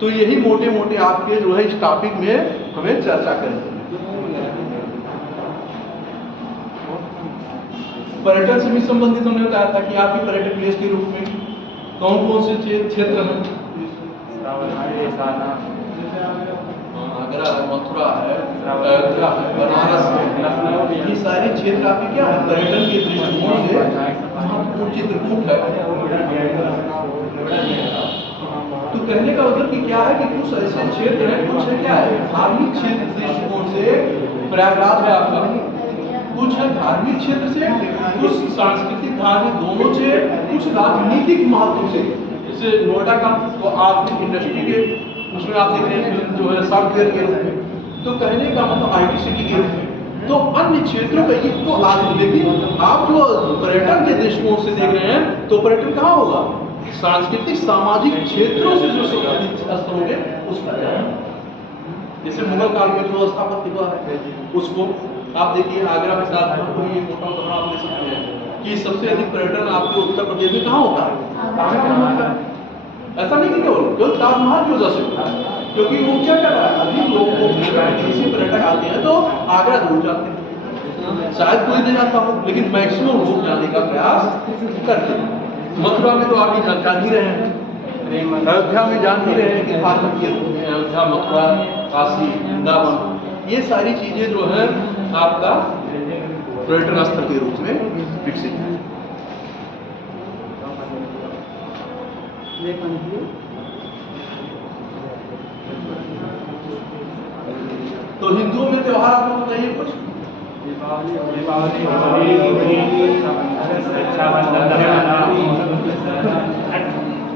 तो यही मोटे मोटे आपके जो है इस टॉपिक में हमें चर्चा करेंगे। पर्यटन से भी संबंधित हमने बताया था कि आपकी पर्यटन प्लेस के रूप में कौन कौन से क्षेत्र हैं, आगरा है, मथुरा है, अयोध्या है, बनारस है, ये सारे क्षेत्र आपके क्या है पर्यटन के दृष्टिकोण से महत्वपूर्ण चित्रकूट है। तो कहने का मतलब कि क्या है कि कुछ ऐसे क्षेत्र हैं, कुछ है क्या है धार्मिक क्षेत्र दृष्टिकोण से प्रयागराज है आपका, कुछ है धार्मिक क्षेत्र से, कुछ सांस्कृतिक धार्मिक दोनों से, कुछ राजनीतिक महत्व से, जैसे नोएडा का तो आर्थिक इंडस्ट्री के उसमें आप देख रहे हैं जो है सॉफ्टवेयर के रूप में, तो कहने का मतलब IT सिटी के रूप में। तो अन्य क्षेत्रों का ये तो लेकिन आप जो पर्यटन के दृष्टिकोण से देख रहे हैं तो पर्यटन कहाँ होगा, सांस्कृतिक सामाजिक क्षेत्रों से जो संबंधित स्थल होंगे उस पर। जैसे मुगल काल में जो स्थापत्य हुआ है उसको आप देखिए, आगरा में साथ में कोई मोटा उदाहरण आप ले सकते हैं कि सबसे अधिक पर्यटन आपके उत्तर प्रदेश में कहाँ होता है, ऐसा नहीं कि केवल ताजमहल की वजह से होता है, क्योंकि वो क्या कर रहा है, अधिक लोगों को विदेशी पर्यटक आते हैं तो आगरा जरूर जाते हैं, शायद कोई नहीं जाता हो लेकिन मैक्सिमम लोग जाने का प्रयास करते हैं। मथुरा में तो आप ये जान ही रहे हैं, अयोध्या में जान ही रहे हैं कि अयोध्या, मथुरा, काशी, वृंदावन, ये सारी चीजें जो है आपका पर्यटन स्थल के रूप में विकसित है। तो हिंदुओं में त्योहार आपको बताइए कुछ,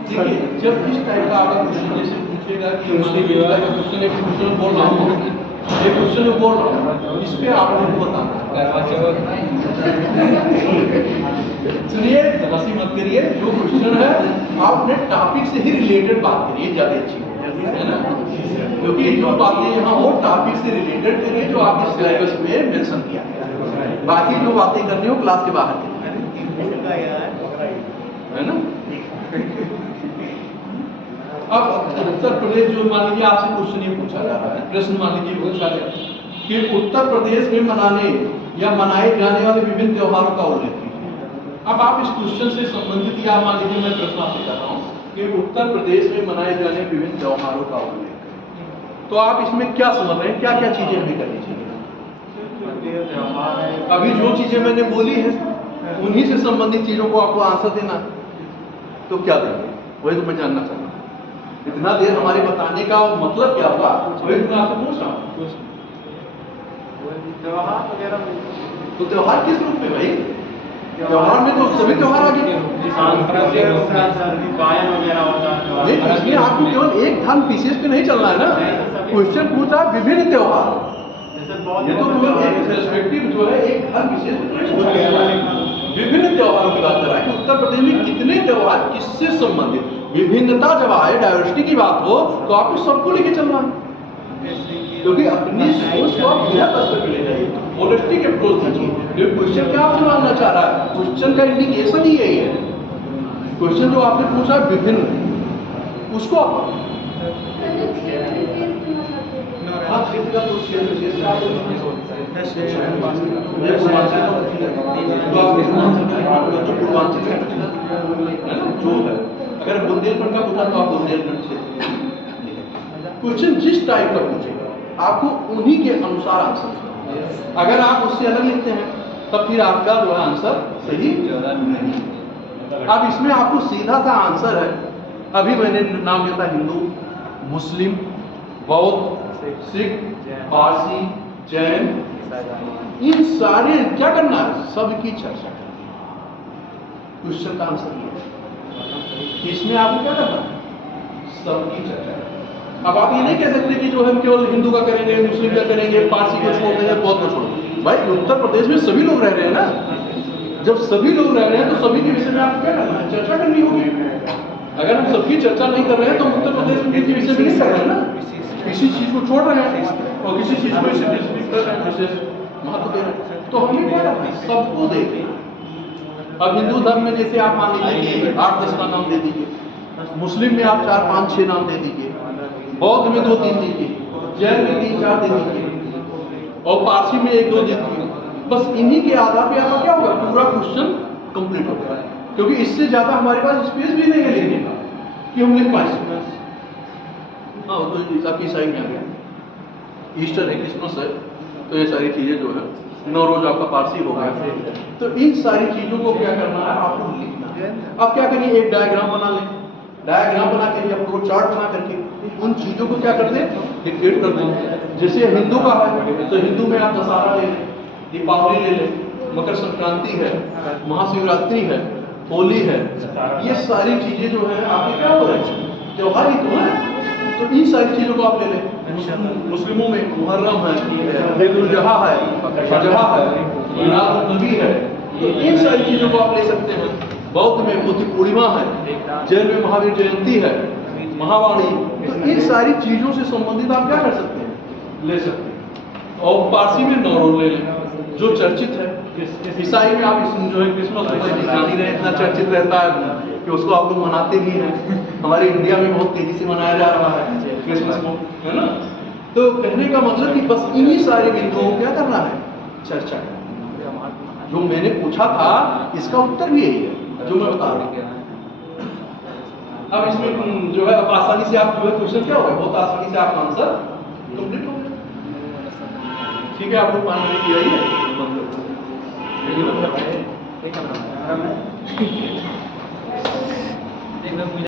ठीक है। जब इस टाइप का आपका क्वेश्चन जैसे पूछेगा कि क्वेश्चन एक क्वेश्चन बोल रहा हूँ, एक क्वेश्चन बोल रहा हूँ, इस पे आपने बताना। सुनिए, हंसी मत करिए, जो क्वेश्चन है आप अपने टॉपिक से ही रिलेटेड बात करिए, ज्यादा अच्छी है ना, क्योंकि जो बातें यहाँ हो टॉपिक से रिलेटेड करिए जो आपके सिलेबस में मेंशन किया है, बाकी जो बातें करनी हो क्लास के बाहर करिए, है ना। अब उत्तर प्रदेश जो मान लीजिए आपसे क्वेश्चन ये पूछा जा रहा है, प्रश्न मान लीजिए पूछा गया कि उत्तर प्रदेश में मनाने या मनाए जाने वाले विभिन्न त्योहारों का उल्लेख कीजिए। अब आप इस क्वेश्चन से संबंधित या मान लीजिए मैं प्रश्न आपसे कर रहा हूँ कि उत्तर प्रदेश में मनाए जाने विभिन्न त्योहारों का उल्लेख, तो आप इसमें क्या समझ रहे हैं, क्या क्या चीजें हमें करनी चाहिए। अभी जो चीजें मैंने बोली है उन्हीं से संबंधित चीजों को आपको आंसर देना, तो क्या देंगे, वही तो मैं जानना चाहता हूँ। इतना देर हमारे बताने का मतलब क्या हुआ, वही मैं आपसे पूछ रहा हूँ। त्योहार वगैरह में तो त्योहार किस रूप में भाई, त्योहार में तो सभी त्योहार आ गए, गायन वगैरह होता है। इसमें आपको केवल एक धर्म विशेष पे नहीं चलना है ना, क्वेश्चन पूछा विभिन्न त्योहार, ये तो केवल एक पर्सपेक्टिव जो है एक धर्म विशेष पे नहीं पूछा गया है, विभिन्न त्योहारों की बात कर रहा है कि उत्तर प्रदेश में कितने त्योहार किससे संबंधित, विभिन्नता जब आए, डाइवर्सिटी की बात हो तो आपको सबको लेके चलना है, क्योंकि अपनी सोच को आप बिना स्तर पे ले जाइए, होलिस्टिक अप्रोच दीजिए। ये क्वेश्चन क्या आपसे मानना चाह रहा है, क्वेश्चन का इंडिकेशन ही यही है, क्वेश्चन जो आपने पूछा विभिन्न, उसको आप हाँ क्षेत्र का तो क्षेत्र विशेष पूर्वांचल है ना जो है, अगर बुंदेलखंड का पूछा तो आप बुंदेलखंड क्षेत्र, क्वेश्चन जिस टाइप का पूछेगा आपको उन्हीं के अनुसार आंसर, अगर आप उससे अलग लिखते हैं तब फिर आपका जो है आंसर सही नहीं। अब इसमें आपको सीधा सा आंसर है, अभी मैंने नाम लिया था हिंदू, मुस्लिम, बौद्ध, सिख, पारसी, जैन, इन सारे क्या करना है, सबकी चर्चा करनी है। क्वेश्चन का आंसर ये है कि इसमें आपको क्या करना है, सबकी चर्चा करनी है। अब आप ये नहीं कह सकते कि जो हम केवल हिंदू का करेंगे, मुस्लिम का करेंगे, पारसी को छोड़ देंगे, बौद्ध को छोड़ देंगे। भाई उत्तर प्रदेश में सभी लोग रह रहे हैं ना, जब सभी लोग रह रहे हैं तो सभी के विषय में आपको क्या करना है, चर्चा करनी होगी। अगर हम सबकी चर्चा नहीं कर रहे हैं तो उत्तर प्रदेश में किसी विषय में नहीं कर रहे हैं ना, किसी चीज को छोड़ रहे हैं और किसी चीज को विशेष महत्व दे रहे हैं। तो हमें क्या करना है, सबको देखना। अब हिंदू धर्म में जैसे आप मान लीजिए कि 8-10 का नाम दे दीजिए, मुस्लिम में आप 4-5-6 नाम दे दीजिए, बौद्ध में 2-3 दीजिए, जैन में 3-4 दे दीजिए और पारसी में 1-2 दे दीजिए। बस इन्हीं के आधार पे आपका क्या होगा, पूरा क्वेश्चन कंप्लीट होगा। क्योंकि इससे ज्यादा हमारे पास स्पेस भी नहीं है लिखने का कि हम लिख पाए। हाँ तो आपकी साइड में आ गया, ईस्टर है, क्रिसमस है, तो ये सारी चीजें जो है, नौरोज आपका पारसी हो गया। तो इन सारी चीजों को क्या करना है, आपको लिखना है। आप क्या करिए, एक डायग्राम बना लें, डायग्राम बना के या फ्लो चार्ट बना करके उन चीजों को क्या कर दें, डिक्टेट कर दें। जैसे हिंदू का है तो हिंदू में आप दशहरा ले लें, दीपावली ले लें, मकर संक्रांति है, महाशिवरात्रि है, होली है, ये सारी चीजें जो है आपके क्या हो रहे हैं, त्योहार ही तो है। तो इन सारी चीजों को आप ले लें। मुस्लिमों में मुहर्रम है, ईद उल जुहा है, फजहा है, मिलाद नबी है, तो इन सारी चीजों को आप ले सकते हैं। बौद्ध में बुद्ध पूर्णिमा है, जैन में महावीर जयंती है, महावाणी। तो इन सारी चीजों से संबंधित आप क्या कर सकते हैं, ले सकते हैं। और पारसी में नौरोज ले लें जो चर्चित है। ईसाई में आप जो है क्रिसमस जान ही रहे, इतना चर्चित रहता है कि उसको आप लोग मनाते भी हैं। हमारे इंडिया में बहुत तेजी से मनाया जा रहा है क्रिसमस को, है ना। तो कहने का मतलब कि बस इन्हीं सारे बिंदुओं को क्या करना है, चर्चा करना। जो मैंने पूछा था इसका उत्तर भी यही है जो मैं बता रहा हूँ। अब इसमें जो है अब आसानी से आप जो है क्वेश्चन क्या होगा, बहुत आसानी से आपका आंसर कंप्लीट हो गया। ठीक है, आप लोग 5 मिनट की आइए।